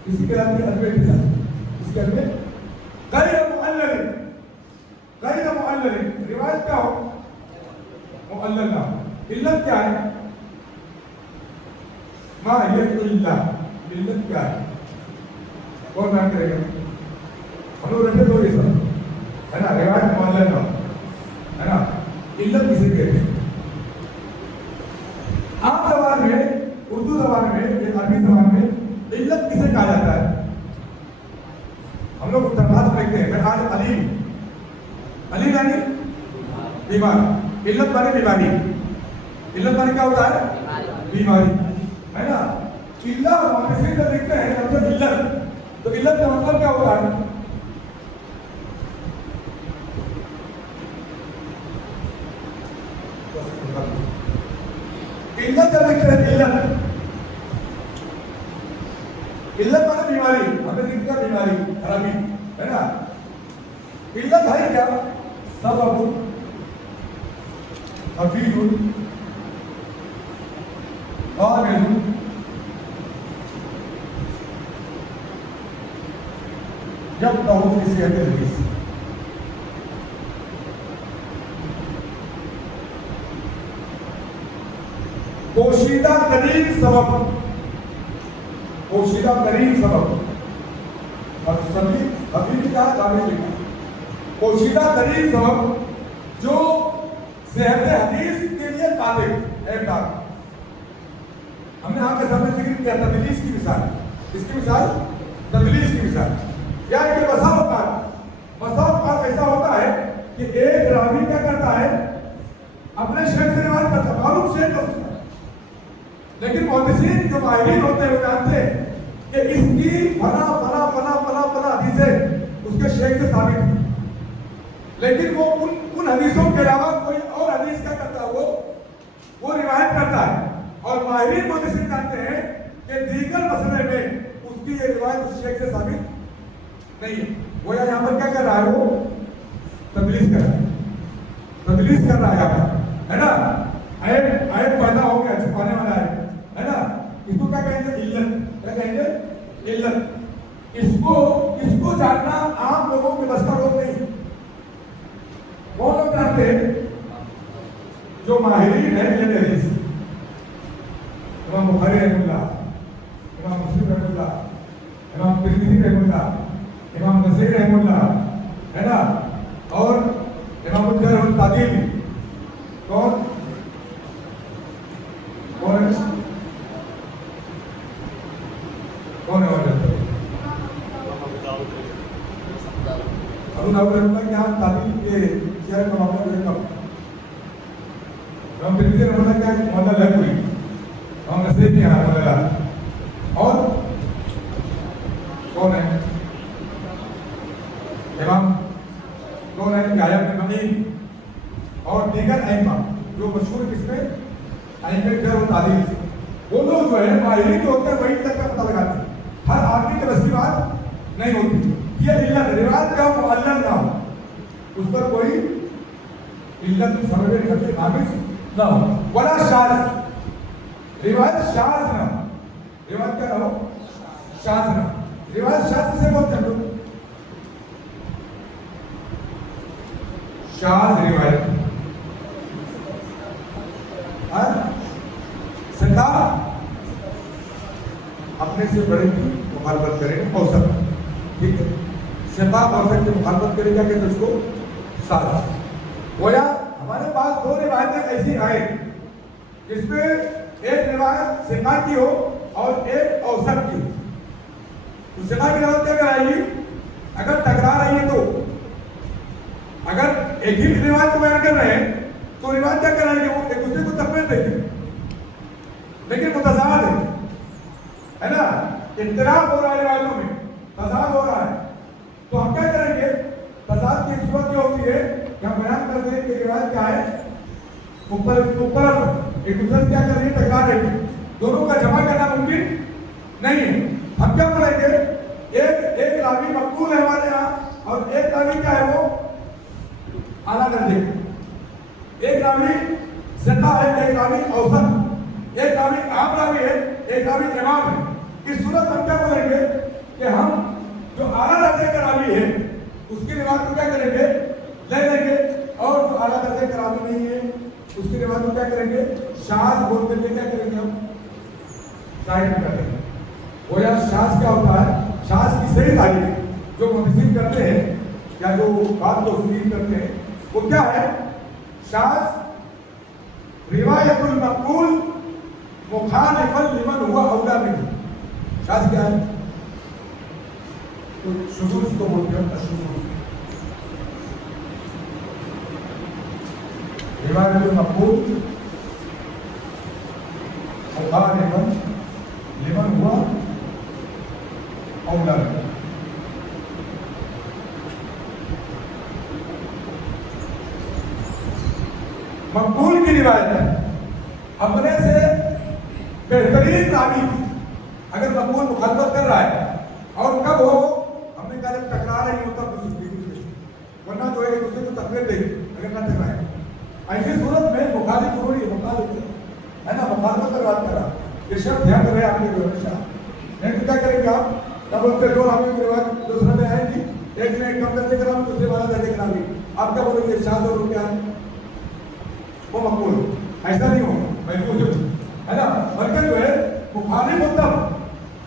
کسی کے لائن کی ادویہ کے ساتھ, اس کے ادویہ غیر معلل. غیر معلل روایت کیا ہو, معلل نہ ہو. علت کیا ہے, ما هي العلة, علت کیا ہے, کون بیان کرے گا, ہم لوگ رکھے تو یہ سب, ہے نا. روایت معلل نہ ہو, ہے نا. علت کسے کہتے ہیں, عام زبان میں, اردو زبان میں, عربی زبان میں علت کسے کہا جاتا ہے. ہم لوگ تنخواہ لکھتے ہیں, میں آج علیم, علیم یعنی بیمار, علت مانے بیماری. علت مانے کیا ہوتا ہے, بیماری, ہے نا. علت محدثین جب لکھتے ہیں لفظ علت, تو علت کا مطلب کیا ہوتا ہے, علت جب لکھتے ہیں علت, علت مانے بیماری, ہمیں ذکر کیا بیماری, خرابی, ہے نا. علت ہے کیا, سبب خفی غامض يبدأ في صيغة الحديث. پوشیدہ ترین سبب, پوشیدہ ترین سبب, اور سبھی ابھی کیا دعوے لکھا, پوشیدہ ترین سبب جو صحت حدیث کے لیے قابل ہے. ہم نے آپ کے سامنے ذکر کیا تدلیس کی مثال, اس کی مثال تدلیس کی مثال. یا کہ بسا اوقات ایسا ہوتا ہے کہ ایک راوی کیا کرتا ہے, اپنے شیخ سے روایت کرتا ہے, معروف شیخ ہے اس کا, لیکن محدثین جو ماہرین ہوتے ہیں وہ جانتے ہیں کہ اس کی فلاں فلاں فلاں فلاں فلاں حدیثیں اس کے شیخ سے ثابت ہیں, لیکن وہ ان حدیثوں کے علاوہ کوئی اور حدیث کیا کرتا ہے, وہ روایت کرتا ہے. اور ماہرین محدثین جانتے ہیں کہ دیگر مسئلے میں اس کی یہ روایت اس شیخ سے ثابت نہیں ہے. گویا یہاں پر کیا کر رہا ہے وہ تدلیس کر رہا ہے, تدلیس کر رہا ہے یہاں پر, ہے نا. عیب پیدا ہو گیا, چھپانے والا ہے نا. اس کو کیا کہیں گے؟ علت. کیا کہیں گے؟ علت. اس کو جاننا عام لوگوں کے بس کا لوگ نہیں. وہ لوگ جانتے ہیں جو ماہرین ہیں یہ حدیث, امام بخاری رحمہ اللہ, امام مسلم رحمہ اللہ, امام ترمذی رحمہ اللہ, امام نسائی رحمہ اللہ, ہے نا, اور امام الجرح والتعدیل. کون ہے ابو داؤد رحمہ اللہ کے یہاں تعدیل کے شہر کا معاملہ کرے گا. امام ترمذی رحمہ اللہ کیا معاملہ ہے کوئی, امام نسائی کے یہاں معاملہ. اور کون ہے امام, کون ہے یحییٰ بن معین اور دیگر ائمہ جو مشہور کس میں ائمہ جرح و تعدیل. وہ لوگ جو ہے ماہرین جو ہوتے ہیں وہی تک کا پتہ لگاتے ہیں, ہر آدمی کے بس کی بات نہیں ہوتی. یہ علت روایت کا معلل نہ ہو, اس پر کوئی علت سبب خفی نامز نہ ہو, ولا شاذ, روایت شاذ نہ ہو. روایت کیا نہ ہو؟ شاذ نہ. روایت شاذ کسے بولتے ہیں لوگ؟ شاذ روایت ستا اپنے سے بڑے کی مخالفت کرے گا اوسط. ٹھیک ہے, ستا اوسط کی مخالفت کرے گا کہ اس کو شاذ. گویا ہمارے پاس دو روایتیں ایسی آئے جس میں ایک روایت ستا کی ہو اور ایک اوسط کی ہو. تو ستا کی روایت کیا کرائے گی؟ اگر ٹکرا رہی ہے تو, اگر ایک ہی روایت کو بیان کر رہے ہیں تو روایت کیا کرائے گی؟ وہ ایک دوسرے کو تقویت دے گی, لیکن متضاد ہے نا, اختلاف ہو رہا ہے روایتوں میں, تضاد ہو رہا ہے. تو ہم کیا کریں گے؟ تضاد کی صورت یہ ہوتی ہے کہ ہم بیان کر دیں کہ روایت کیا ہے, مختلف ایک دوسرے کیا کر رہی ہے, ٹکرا رہی ہے. دونوں کا جمع کرنا ممکن نہیں ہے. ہم کیا بولیں گے؟ ایک راوی مقبول ہے ہمارے یہاں اور ایک راوی کیا ہے وہ اعلیٰ درجے کا. ایک راوی ثقہ ہے, ایک راوی اوسط, ایک راوی عام راوی ہے, ایک راوی امام ہے. اس صورت ہم کیا بولیں گے کہ ہم جو اعلیٰ درجے کا راوی ہے اس کی روایت کو کیا کریں گے؟ لے لیں گے, اور جو اعلیٰ درجے کا راوی نہیں ہے اس کی روایت کو کیا کریں گے؟ شاذ بول کر کے کیا کریں گے؟ ہم سائڈ میں کر دیں گے. گویا شاذ کیا ہوتا ہے؟ شاذ کی صحیح تعریف جو محدثین کرتے ہیں یا جو بات کو تسلیم کرتے ہیں وہ کیا ہے؟ شاذ روایت المقبول مخالفا لمن ہوا اولا منہ. شاذ کیا ہے؟ تو شذوذ کو بولتے ہیں شذوذ. روایت المقبول مخالفا لمن ہوا اولا منہ. مقبول کی روایت ہے, اپنے سے بہترین راوی اگر مقبول مخالفت کر رہا ہے, اور کب ہو ہم نے کہا جب ٹکرا رہی ہوتا تو ورنہ جو ہے ایک دوسرے کو تقویت دے اگر نہ ٹکرائے. ایسی صورت میں مخالف ضروری ہے, مخالف ہے نا, مخالفت پر بات کر رہا. یہ شرط دھیان رہے آپ نے ہمیشہ. نہیں تو کیا کریں گے آپ؟ تب ان کے دو راویوں کی روایت دوسرے میں آئے گی, ایک نے کم درجے کا راوی, دوسرے والا درجے کا راوی. آپ کیا بولیں گے؟ شاذ اور کیا ہے وہ مقبول. ایسا نہیں ہوگا, محفوظ ہے نا. بلکہ جو ہے مخالف ہوتا,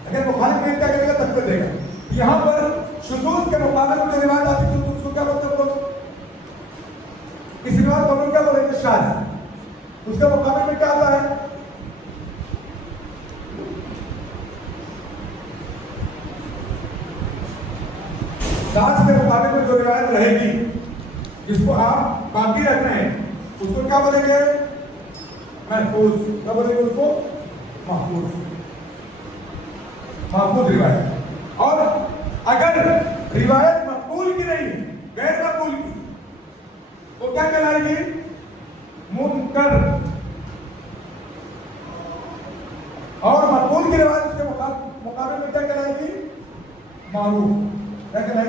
اگر مخالف نہیں کیا کرے گا تقویت دے گا. یہاں پر شذوذ کے مقابلے میں جو روایت آتی ہے اس کو کیا بولتے ہیں؟ اس روایت کو ہم کیا بولیں گے؟ شاذ. اس کے مقابلے میں کیا آتا ہے؟ شاذ کے مقابلے میں جو روایت رہے گی جس کو آپ باقی رکھ رہے ہیں اس کو کیا بولیں گے؟ محفوظ. کیا بولیں گے اس کو؟ محفوظ. محفوظ روایت. اور اگر روایت مقبول کی نہیں, غیر مقبول کی, تو کیا کہلائے گی؟ منکر. اور مقبول کی روایت اس کے مقابلے میں کیا کہلائے گی؟ معروف. کیا کہلائے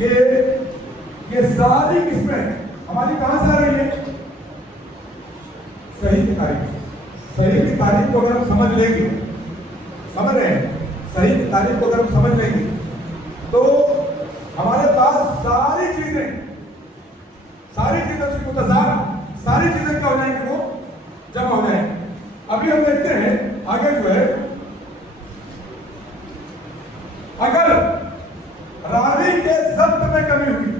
یہ ساری قسمیں ہماری کہاں سے آ رہی ہیں؟ صحیح کی تعریف. صحیح کی تعریف کو اگر ہم سمجھ لیں گے، سمجھ رہے ہیں، صحیح کی تعریف کو اگر ہم سمجھ لیں گے تو ہمارے پاس ساری چیزیں اس کی متضاد ساری چیزیں کیا ہو جائیں گی؟ وہ جمع ہو جائیں گی. ابھی ہم دیکھتے ہیں آگے جو ہے، اگر راوی کے ضبط میں کمی ہوئی،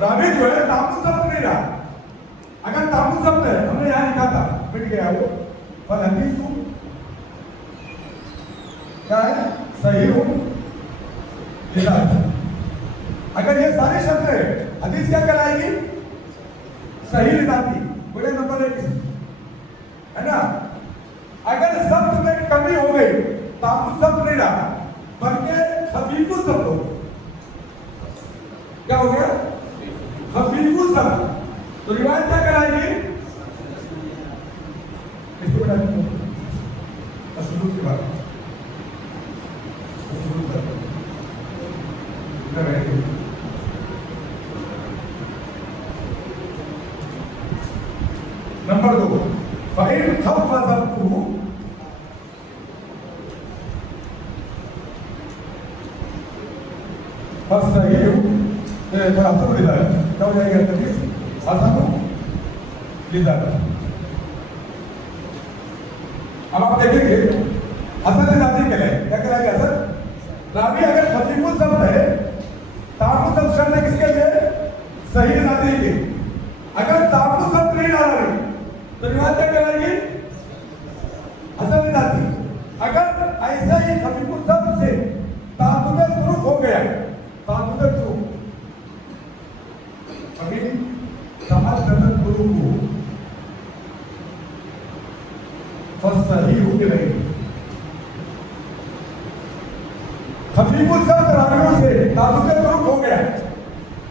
راوی جو ہے تامل ضبط نہیں رہا، اگر تامل ضبط ہے، ہم نے یہاں لکھا تھا مٹ گیا وہ، فالحدیث کیا ہے؟ صحیح لذات. اگر یہ ساری شرطیں حدیث کیا کہلائے گی؟ صحیح لذاتی. بڑے نمبر 1 ہے نا. اگر ضبط میں کمی ہو گئی، تامل ضبط نہیں رہا بلکہ خفیف الضبط ہو، کیا ہو گیا؟ خفیف الضبط. تو روایت کیا کہلائے گی؟ اس کو بتا دیں تشدد کی بات. نمبر 2، فَإِنْ خَفَّ ضَبْطُهُ فَالصَّحِيحُ فَحَسَنٌ لِذَلِكَ. کیا ہو جائے گا حدیث؟ حسن لذات. اب آپ دیکھیں گے حسن لذاتی کہلائے. کیا کہلائے گا حسن؟ راوی اگر خفیف الضبط ہے، تامل ضبط شرط ہے کس کے لیے؟ صحیح لذاتی کے. اگر تامل ضبط نہیں ڈالا رہی تو روایت کیا کہلائے گی؟ حسن لذاتی. اگر ایسا ہی خفیف الضبط سے تعدد طرق ہو گیا، تعدد طرق، ابھی تعدد طرق فالصحیح لذاتی. خفیف الضبط راویوں سے تعدد طرق ہو گیا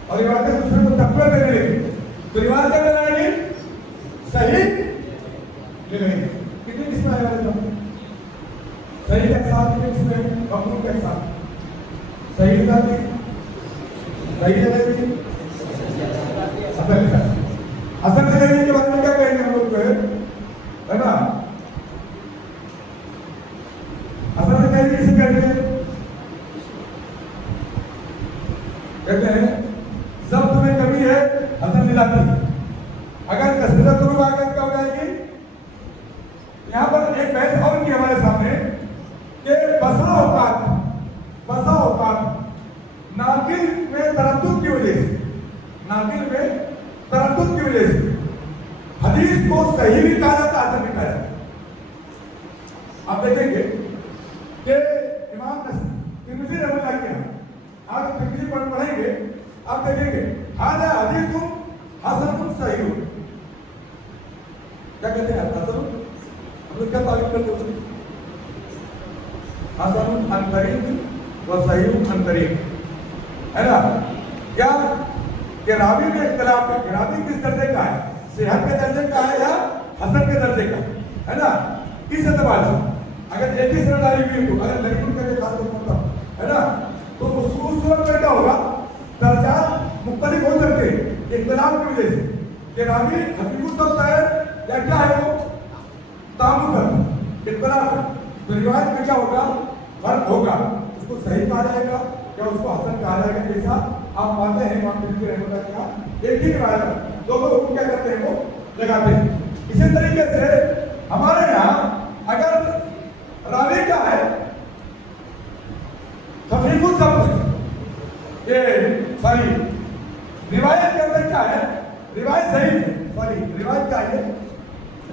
اور روایتیں دوسرے کو تقویت دینے لگی تو روایت کیا کہلائے گی؟ صحیح لذاتی. کتنی قسمیں آئے گا؟ صحیح کے ساتھ کتنی قسمیں؟ مقبول کے ساتھ صحیح لذاتی، صحیح لذاتی، حسن لذاتی. حسن لذاتی کے بارے میں کیا کہیں گے ہم لوگ جو ہے نا؟ حسن لذاتی کسے کہتے ہیں؟ کہتے ہیں ضبط میں کمی ہے، حسن لذاتی. اگر کثرت طرق آگے کیا ہو جائے گی؟ یہاں پر ایک بحث اور کی ہمارے سامنے کہ بسا اوقات ناقل میں تردد کی وجہ سے حدیث کو صحیح بھی کہا جاتا ہے، حسن بھی کہا جاتا ہے. آپ دیکھیں گے کہ امام ترمذی رحمۃ اللہ کے یہاں آپ ترمذی پڑھیں گے، آپ دیکھیں گے ھذا حدیث حسن صحیح. کیا کہتے ہیں؟ حسن. ہم لوگ کیا تعریف کرتے ہیں؟ حسن عن طریق و صحیح عن طریق، ہے نا. کیا کہ راوی میں اختلاف ہے کہ راوی کس درجے کا ہے، صحت کے درجے کا ہے یا حسن کے درجے کا ہے نا. اس اعتبار سے اگر ایک ہی سرداری بھی ہو، اگر لڑکی کا خاص طور ہے نا، تو اس صورت میں کیا ہوگا؟ درجات مختلف ہو سکتے ہیں اختلاف کی وجہ سے کہ راوی خفیف الضبط ہے یا کیا ہے، وہ تامل ضبط، اختلاف ہے. تو روایت میں کیا ہوگا؟ فرق ہوگا. اس کو صحیح کہا جائے گا یا اس کو حسن کہا جائے گا. جیسا آپ مانتے ہیں امام ترمذی رحمۃ اللہ کا ایک ہی روایت دونوں حکم کیا کرتے ہیں؟ وہ لگاتے ہیں. اسی طریقے سے ہمارے یہاں اگر راوی کیا ہے؟ خفیف الضبط، یہ ساری روایت کے اندر کیا ہے؟ روایت صحیح ہے. روایت کیا ہے؟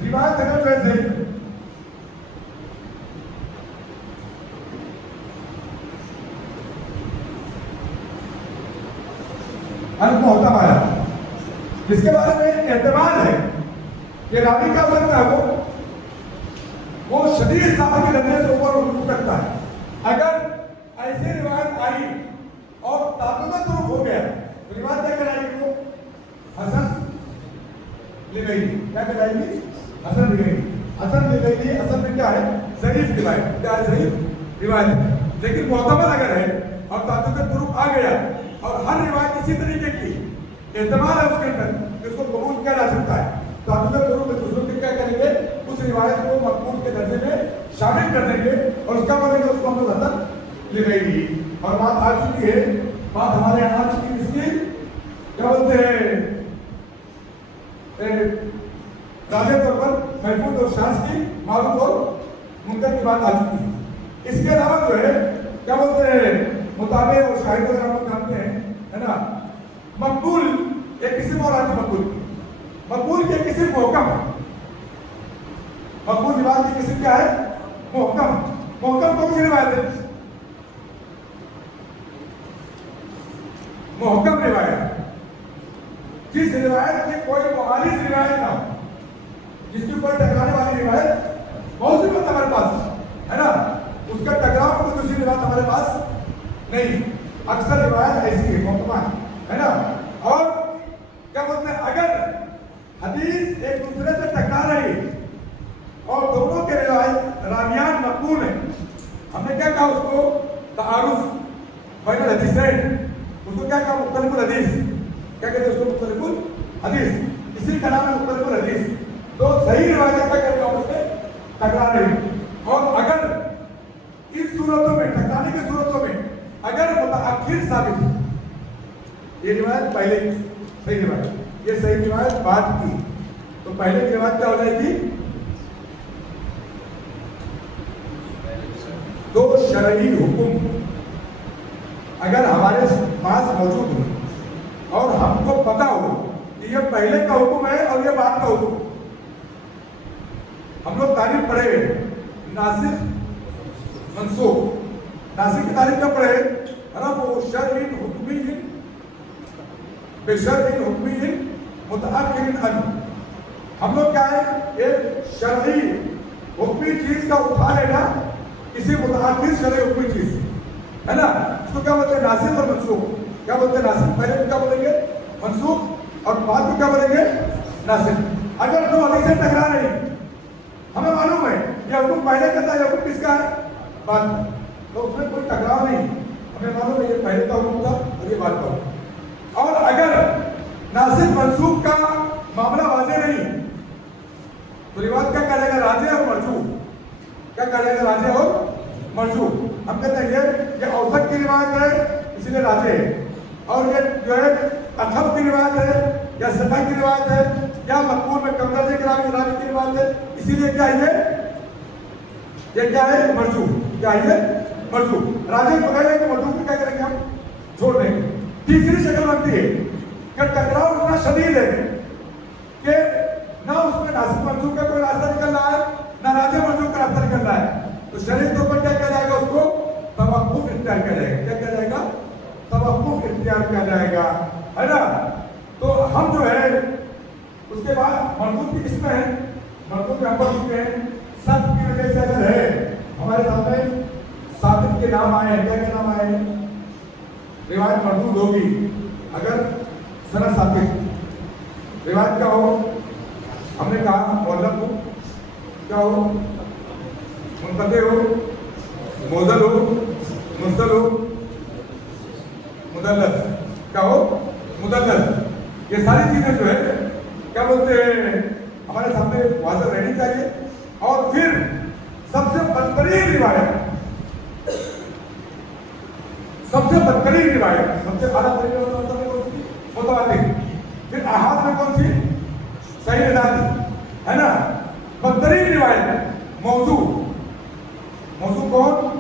روایت اگر جو ہے صحیح ہے. محتم آیا جس کے بارے میں اعتماد ہے کہ راوی کیا سکتا ہے، وہ شدید صاحب کے درجے سے اوپر اٹھ سکتا ہے. اگر ایسی روایت آئی اور تعدد طرق ہو گیا تو روایت کیا کرائے گی؟ وہ حسن لغیری. کیا کرائے گی؟ حسن لغیری. حسن لغیری اصل میں کیا ہے؟ ضعیف روایت. کیا ہے؟ ضعیف روایت. لیکن معتبر اگر ہے اور تعدد طرق آ گیا اور ہر روایت اسی طریقے کی احتمال ہے اس کے اندر اس کو قبول کیا جا سکتا ہے، تعدد طرق میں دوسروں کے کیا کریں گے، اس روایت کو مقبول کے درجے میں شامل کر دیں گے اور اس کا بولیں گے اس کو ہم لوگ حسن لگائے گی. اور بات آ چکی ہے، بات ہمارے یہاں آ چکی اس کی کیا بولتے ہیں راجع طور پر محفوظ اور شاذ کی معروف اور منکر کی بات آ چکی ہے. اس کے علاوہ جو ہے کیا بولتے ہیں مطابع اور شاہد اگر ہم لوگ جانتے ہیں ہے نا، مقبول ایک قسم اور آتی مقبول کی ایک قسم محکم ہے. مقبول روایت کی قسم کیا ہے؟ محکم. محکم کون سی روایت ہے؟ محکم روایت جس روایت کی کوئی مخالف روایت نہ ہو، جس کی کوئی ٹکرانے والی روایت بہت سی بات ہمارے پاس ہے نا، اس کا ٹکراؤ کوئی دوسری روایت ہمارے پاس نہیں. اکثر روایت ایسی ہے محکمہ ہے نا. اور کیا بولتے ہیں اگر حدیث ایک دوسرے سے ٹکرا رہی ہے اور دونوں کے روایت راویان مقبول ہیں، ہم نے کیا کہا اس کو تعارض بین الحدیثین، اس کو کیا کہا مختلف الحدیث، کیا کہتے ہیں اس کو مختلف الحدیث، اسی کا نام ہے مختلف الحدیث. تو صحیح روایت کیا کرے گا اس سے ٹکرا رہی. اور اگر ان صورتوں میں ٹکرانے کی صورتوں میں اگر متأخر ثابت ہے، یہ روایت پہلے کی صحیح روایت، یہ صحیح روایت بعد کی، تو پہلے کی روایت کیا ہو جائے گی؟ تو شرعی حکم اگر ہمارے پاس موجود ہو اور ہم کو پتا ہو کہ یہ پہلے کا حکم ہے اور یہ بعد کا حکم، ہم لوگ تعریف پڑھے ناسخ منسوخ، ناسخ کی تعریف کیا پڑھے؟ رفع شرع حکمی بشرع حکمی متأخر عنہ. ہم لوگ کیا ہے ایک شرعی حکمی چیز کا اٹھا لینا کسی متأخر شرعی حکمی چیز ہے نا، اس کو کیا بولتے ہیں ناسخ اور منسوخ. کیا بولتے ہیں ناسخ، پہلے کو کیا بولیں گے منسوخ اور بعد کو کیا بولیں گے ناسخ. اگر دو حدیثیں ٹکرا رہی ہمیں معلوم ہے یہ حکم پہلے کا تھا، یہ حکم کس کا ہے بعد کا، تو اس میں کوئی ٹکراؤ نہیں، ہمیں معلوم ہے یہ پہلے کا حکم تھا اور یہ بعد کا حکم. اور اگر ناسخ منسوخ کا معاملہ واضح نہیں تو روایت کیا کرے گا راجع اور مرجوح، کیا کرے گا راجع اور مرجوح. ہم کہتے ہیں یہ اوسط کی روایت ہے اس لیے راجع ہے، اور یہ جو ہے اخف کی روایت ہے یا سطح کی روایت ہے یا مقبول میں کم درجے راوی کی روایت ہے، اسی لیے کیا ہے یہ کیا ہے مرجوح، کیا ہے مرجوح. راجع کو کہہ کہ مرجوح کو کیا کریں گے ہم چھوڑ دیں گے. تیسری شکل بنتی ہے کہ ٹکراؤ اتنا شدید ہے کہ نہ اس میں ناسخ منسوخ کا کوئی راستہ نکل رہا ہے نہ راجع مرجوح کا راستہ نکل رہا ہے، تو شریعت کے اوپر کیا کیا جائے گا، اس کو توقف اختیار کیا جائے گا. کیا کیا جائے گا؟ توقف اختیار کیا جائے گا ہے نا. تو ہم جو ہے اس کے بعد مردود کی قسمیں ہیں، مردود میں ہم پڑھ چکے ہیں. سب کی وجہ سے اگر ہے ہمارے سامنے ثابت کے نام آئے ہیں، کیا کیا نام آئے ہیں؟ روایت مردود ہوگی اگر سند ثابت، روایت کیا ہو، ہم نے کہا معلق ہو، کیا ہو منقطع ہو، موزل ہو، مرسل ہو، مدلس، کیا ہو مدلس. یہ ساری چیزیں جو ہے کیا بولتے ہیں ہمارے سامنے واضح رہنی چاہیے. اور پھر سب سے بدترین روایت، سب سے بدترین روایت، سب سے اعلیٰ طریقے متواتر، پھر احاد میں کون سی صحیح ذاتی ہے نا. بدترین روایت موضوع. موضوع کون؟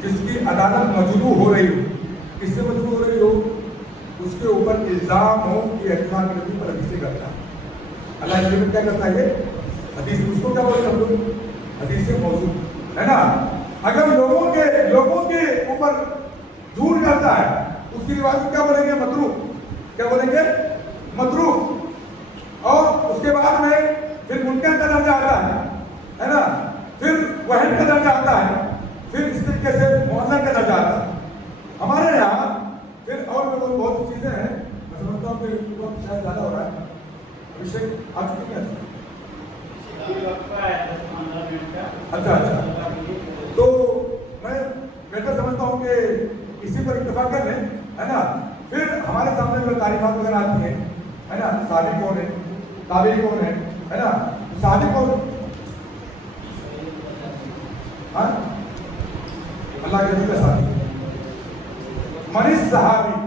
جس کی عدالت مجروح ہو رہی ہو. کس سے مجروح ہو رہی ہو؟ اس کے اوپر الزام ہو کہ احتمال کی نبی پر حدیثیں کرتا ہے. اللہ کے نبی کیا کرتا ہے؟ حدیث. اس کو کیا بولتے ہیں ہم لوگ؟ حدیث موضوع ہے نا. اگر لوگوں کے اوپر جھوٹ کرتا ہے اس کی روایت کو کیا بولیں گے؟ متروک. کیا بولیں گے؟ متروک. اور اس کے بعد میں پھر منکر کا درجہ آتا ہے نا، پھر وہم کا درجہ آتا ہے، پھر اس طریقے سے معلق کا درجہ آتا ہے. ہمارے یہاں پھر اور بھی بہت سی چیزیں ہیں. میں سمجھتا ہوں کہ وقت شاید زیادہ ہو رہا ہے. ابھیشیک آپ کی نہیں ہے؟ اچھا اسی پر اتفاق کر لیں، ہے نا. پھر ہمارے سامنے جو تعریفات وغیرہ آتی ہیں، ہے نا، صحابی کون ہے، تابعی کون ہے نا. صحابی کون؟ ہاں اللہ کے نبی کا صحابی. من صحابی،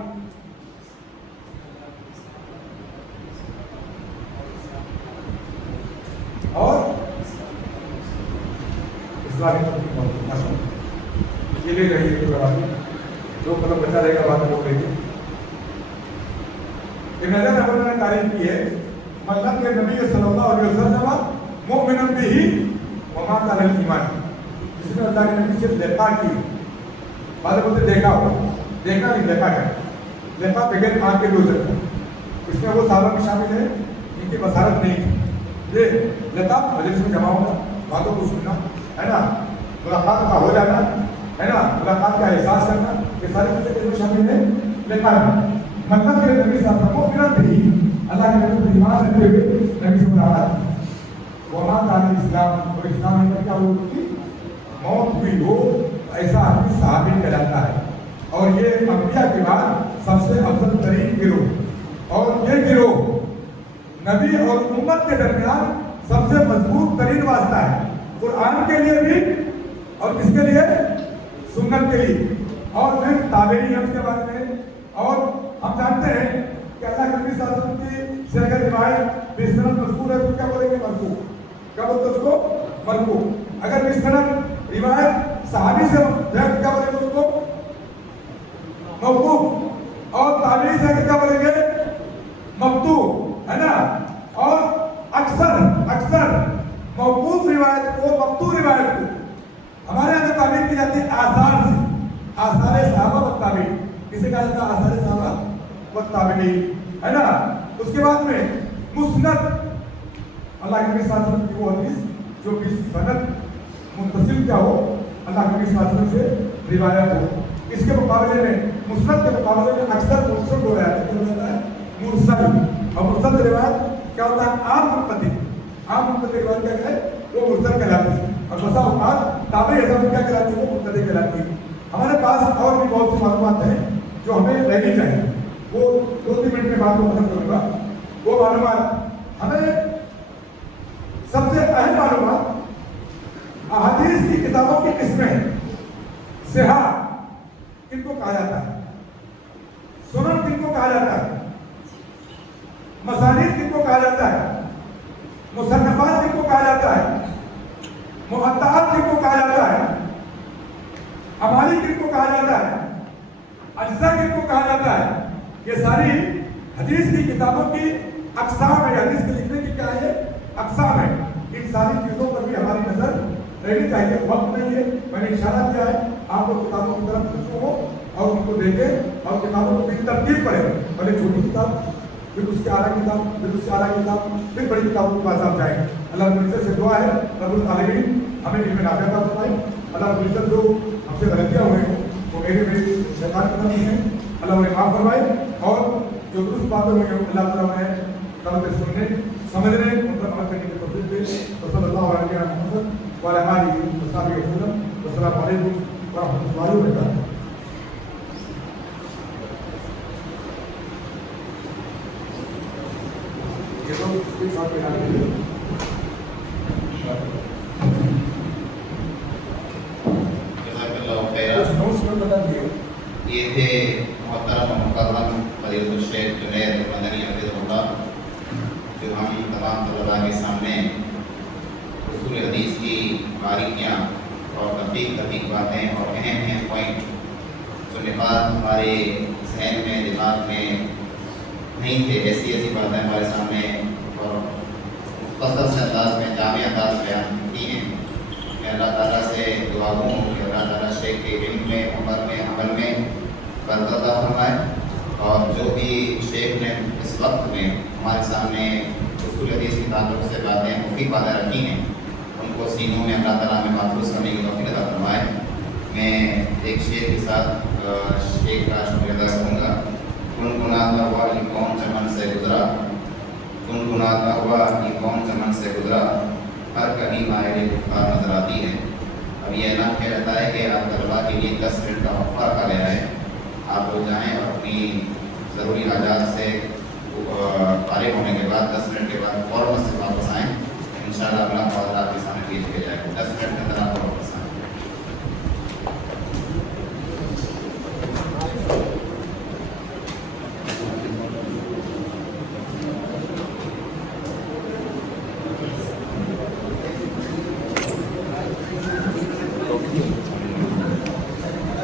اور اسلامی یہ لے رہی ہے جو قدم بچا رہے گا بعد میں لوگ لیں گے. ابن حجر رحمۃ اللہ نے تعریف کی ہے، مطلب کہ نبی صلی اللہ علیہ وسلم مؤمن به ومات علی الایمان، جس نے اللہ کے نبی سے لقاء کی. بعد بولتے دیکھا ہو، دیکھا نہیں، لقاء ہے. لقاء بغیر آنکھ کے بھی ہو سکتا ہے. اس میں وہ صحابہ بھی شامل ہیں جن کی بصارت نہیں تھی. یہ لقاء مجلس میں جمع ہونا، باتوں کو سننا، ہے نا، ملاقات کا ہو جانا، ہے نا، ملاقات کا احساس کرنا، یہ ساری چیزیں شامل ہیں لقاء میں. مطلب کہ نبی صلی اللہ علیہ وسلم کو بھی اللہ کے نبی پر ایمان رکھتے ہوئے نبی سے ملاقات کی. ومات علی الاسلام، اور اسلام میں کیا ہوئی تھی؟ موت ہوئی ہو. ایسا آدمی صحابی کہلاتا ہے. اور یہ انبیاء کے بعد سب سے افضل ترین گروہ، اور یہ گروہ نبی اور امت کے درمیان سب سے مضبوط ترین واسطہ ہے، قرآن کے لیے بھی اور کس کے لیے؟ سنت کے لیے. اور پھر تابعین ہیں اس کے بارے میں. اور ہم جانتے ہیں کہ اللہ کے نبی صلی اللہ علیہ وسلم کی سے اگر روایت بسند مذکور ہے تو کیا بولیں گے؟ مرفوع. کیا بولتے اس کو؟ مرفوع. اگر بسند روایت صحابی سے کیا بولیں گے اس کو؟ موقوف. اور تابعی سے کیا بولیں گے؟ مقطوع، ہے نا. اور اکثر موقوف روایت کو، مقطوع روایت کو ہمارے یہاں جو تعبیر کی جاتی ہے آثار سے، آثار صحابہ و تابعین. کسے کہا جاتا ہے؟ آثار صحابہ و تابعین، ہے نا. اس کے بعد میں مسند، اللہ کے نبی صلی اللہ علیہ وسلم کی وہ حدیث جو بھی سند متصل کیا ہو، اللہ کے نبی صلی اللہ علیہ وسلم سے روایت ہو. اس کے مقابلے میں مسند کے مقابلے میں اکثر مرسل ہو رہا ہے، مرسل. اور مرسل روایت کیا ہوتا ہے؟ عام منقطع روایت کیا ہے؟ وہ مرسل کہلاتی ہے. اور بسا اوقات تابعی حضرات کیا کہلاتی ہے؟ وہ منقطع کہلاتی ہے. ہمارے پاس اور بھی بہت سی معلومات ہیں جو ہمیں رہنی چاہیے. وہ 2-3 منٹ میں بات کو ختم کروں گا. وہ معلومات ہمیں سب سے اہم معلومات، احادیث کی کتابوں کی قسمیں. صحاح کن کو کہا جاتا ہے؟ سنن کن کو کہا جاتا ہے؟ مسانید کن کو کہا جاتا ہے؟ مصنفات کن کو کہا جاتا ہے؟ مقطعات کن کو کہا جاتا ہے؟ امالی کن کو کہا جاتا ہے؟ اجزاء کن کو کہا جاتا ہے؟ یہ ساری حدیث کی کتابوں کی اقسام ہے. حدیث کے لکھنے کی کیا ہے؟ اقسام ہے. ان ساری چیزوں پر بھی ہماری نظر رہنی چاہیے. وقت نہیں ہے، میں نے اشارہ کیا ہے آپ کو کتابوں کی طرف رجوع ہو اور ان کو دیکھیں اور کتابوں کو بھی ترتیب پڑھیں. پہلے چھوٹی کتاب، پھر اس کے اعلیٰ کتاب، پھر اس کے اعلیٰ کتاب، پھر بڑی کتابوں کے پاس آپ جائیں. اللہ رب العزت سے دعا ہے رب العالمین ہمیں علم نافع عطا فرمائے. اللہ رب العزت جو ہم سے غلطیاں ہوئے ہیں وہ میری شیطان کی طرف ہیں، اللہ انہیں معاف فرمائے. اور جو درست باتیں ہوئی ہیں اللہ تعالیٰ انہیں طلب سننے سمجھنے ان پر عمل کرنے کی توفیق دے. صلی اللہ علیہ محمد وعلی آلہ وصحبہ وسلم. السلام علیکم ورحمۃ اللہ وبرکاتہ. یہ تھے محترم و مکرم فضیلۃ الشیخ جنید مدنی حفظہ اللہ، جو ہم تمام طلباء کے سامنے اصول حدیث کی باریکیاں اور دقیق باتیں اور اہم پوائنٹ جو نکات ہمارے ذہن میں، دماغ میں نہیں تھے، ایسی باتیں ہمارے سامنے اور مختصر سے انداز میں، جامع انداز میں بیان کی ہیں. میں اللہ تعالیٰ سے دعا ہوں کہ اللہ تعالیٰ شیخ کے علم میں، عمر میں، عمل میں برکت عطا فرمائے. اور جو بھی شیخ نے اس وقت میں ہمارے سامنے اصول حدیث کی تعلق سے باتیں، مفید باتیں رکھی ہیں، ان کو سینوں میں اللہ تعالیٰ میں محفوظ کرنے کی توفیق عطا فرمائے. میں ایک شعر کے ساتھ شیخ کا شکریہ ادا کروں گا. گنگناتا ہوا یہ کون چمن سے گزرا، گنگناتا ہوا یہ کون چمن سے گزرا، ہر کہیں ماہر گفتار نظر آتی ہے. اب یہ اعلان کیا جاتا ہے کہ آپ طلباء کے لیے 10 منٹ کا وقفہ رکھا گیا ہے. آپ لوگ جائیں اور اپنی ضروری حاجات سے فارغ ہونے کے بعد 10 منٹ کے بعد فوراً مسجد واپس آئیں. انشاءاللہ اپنا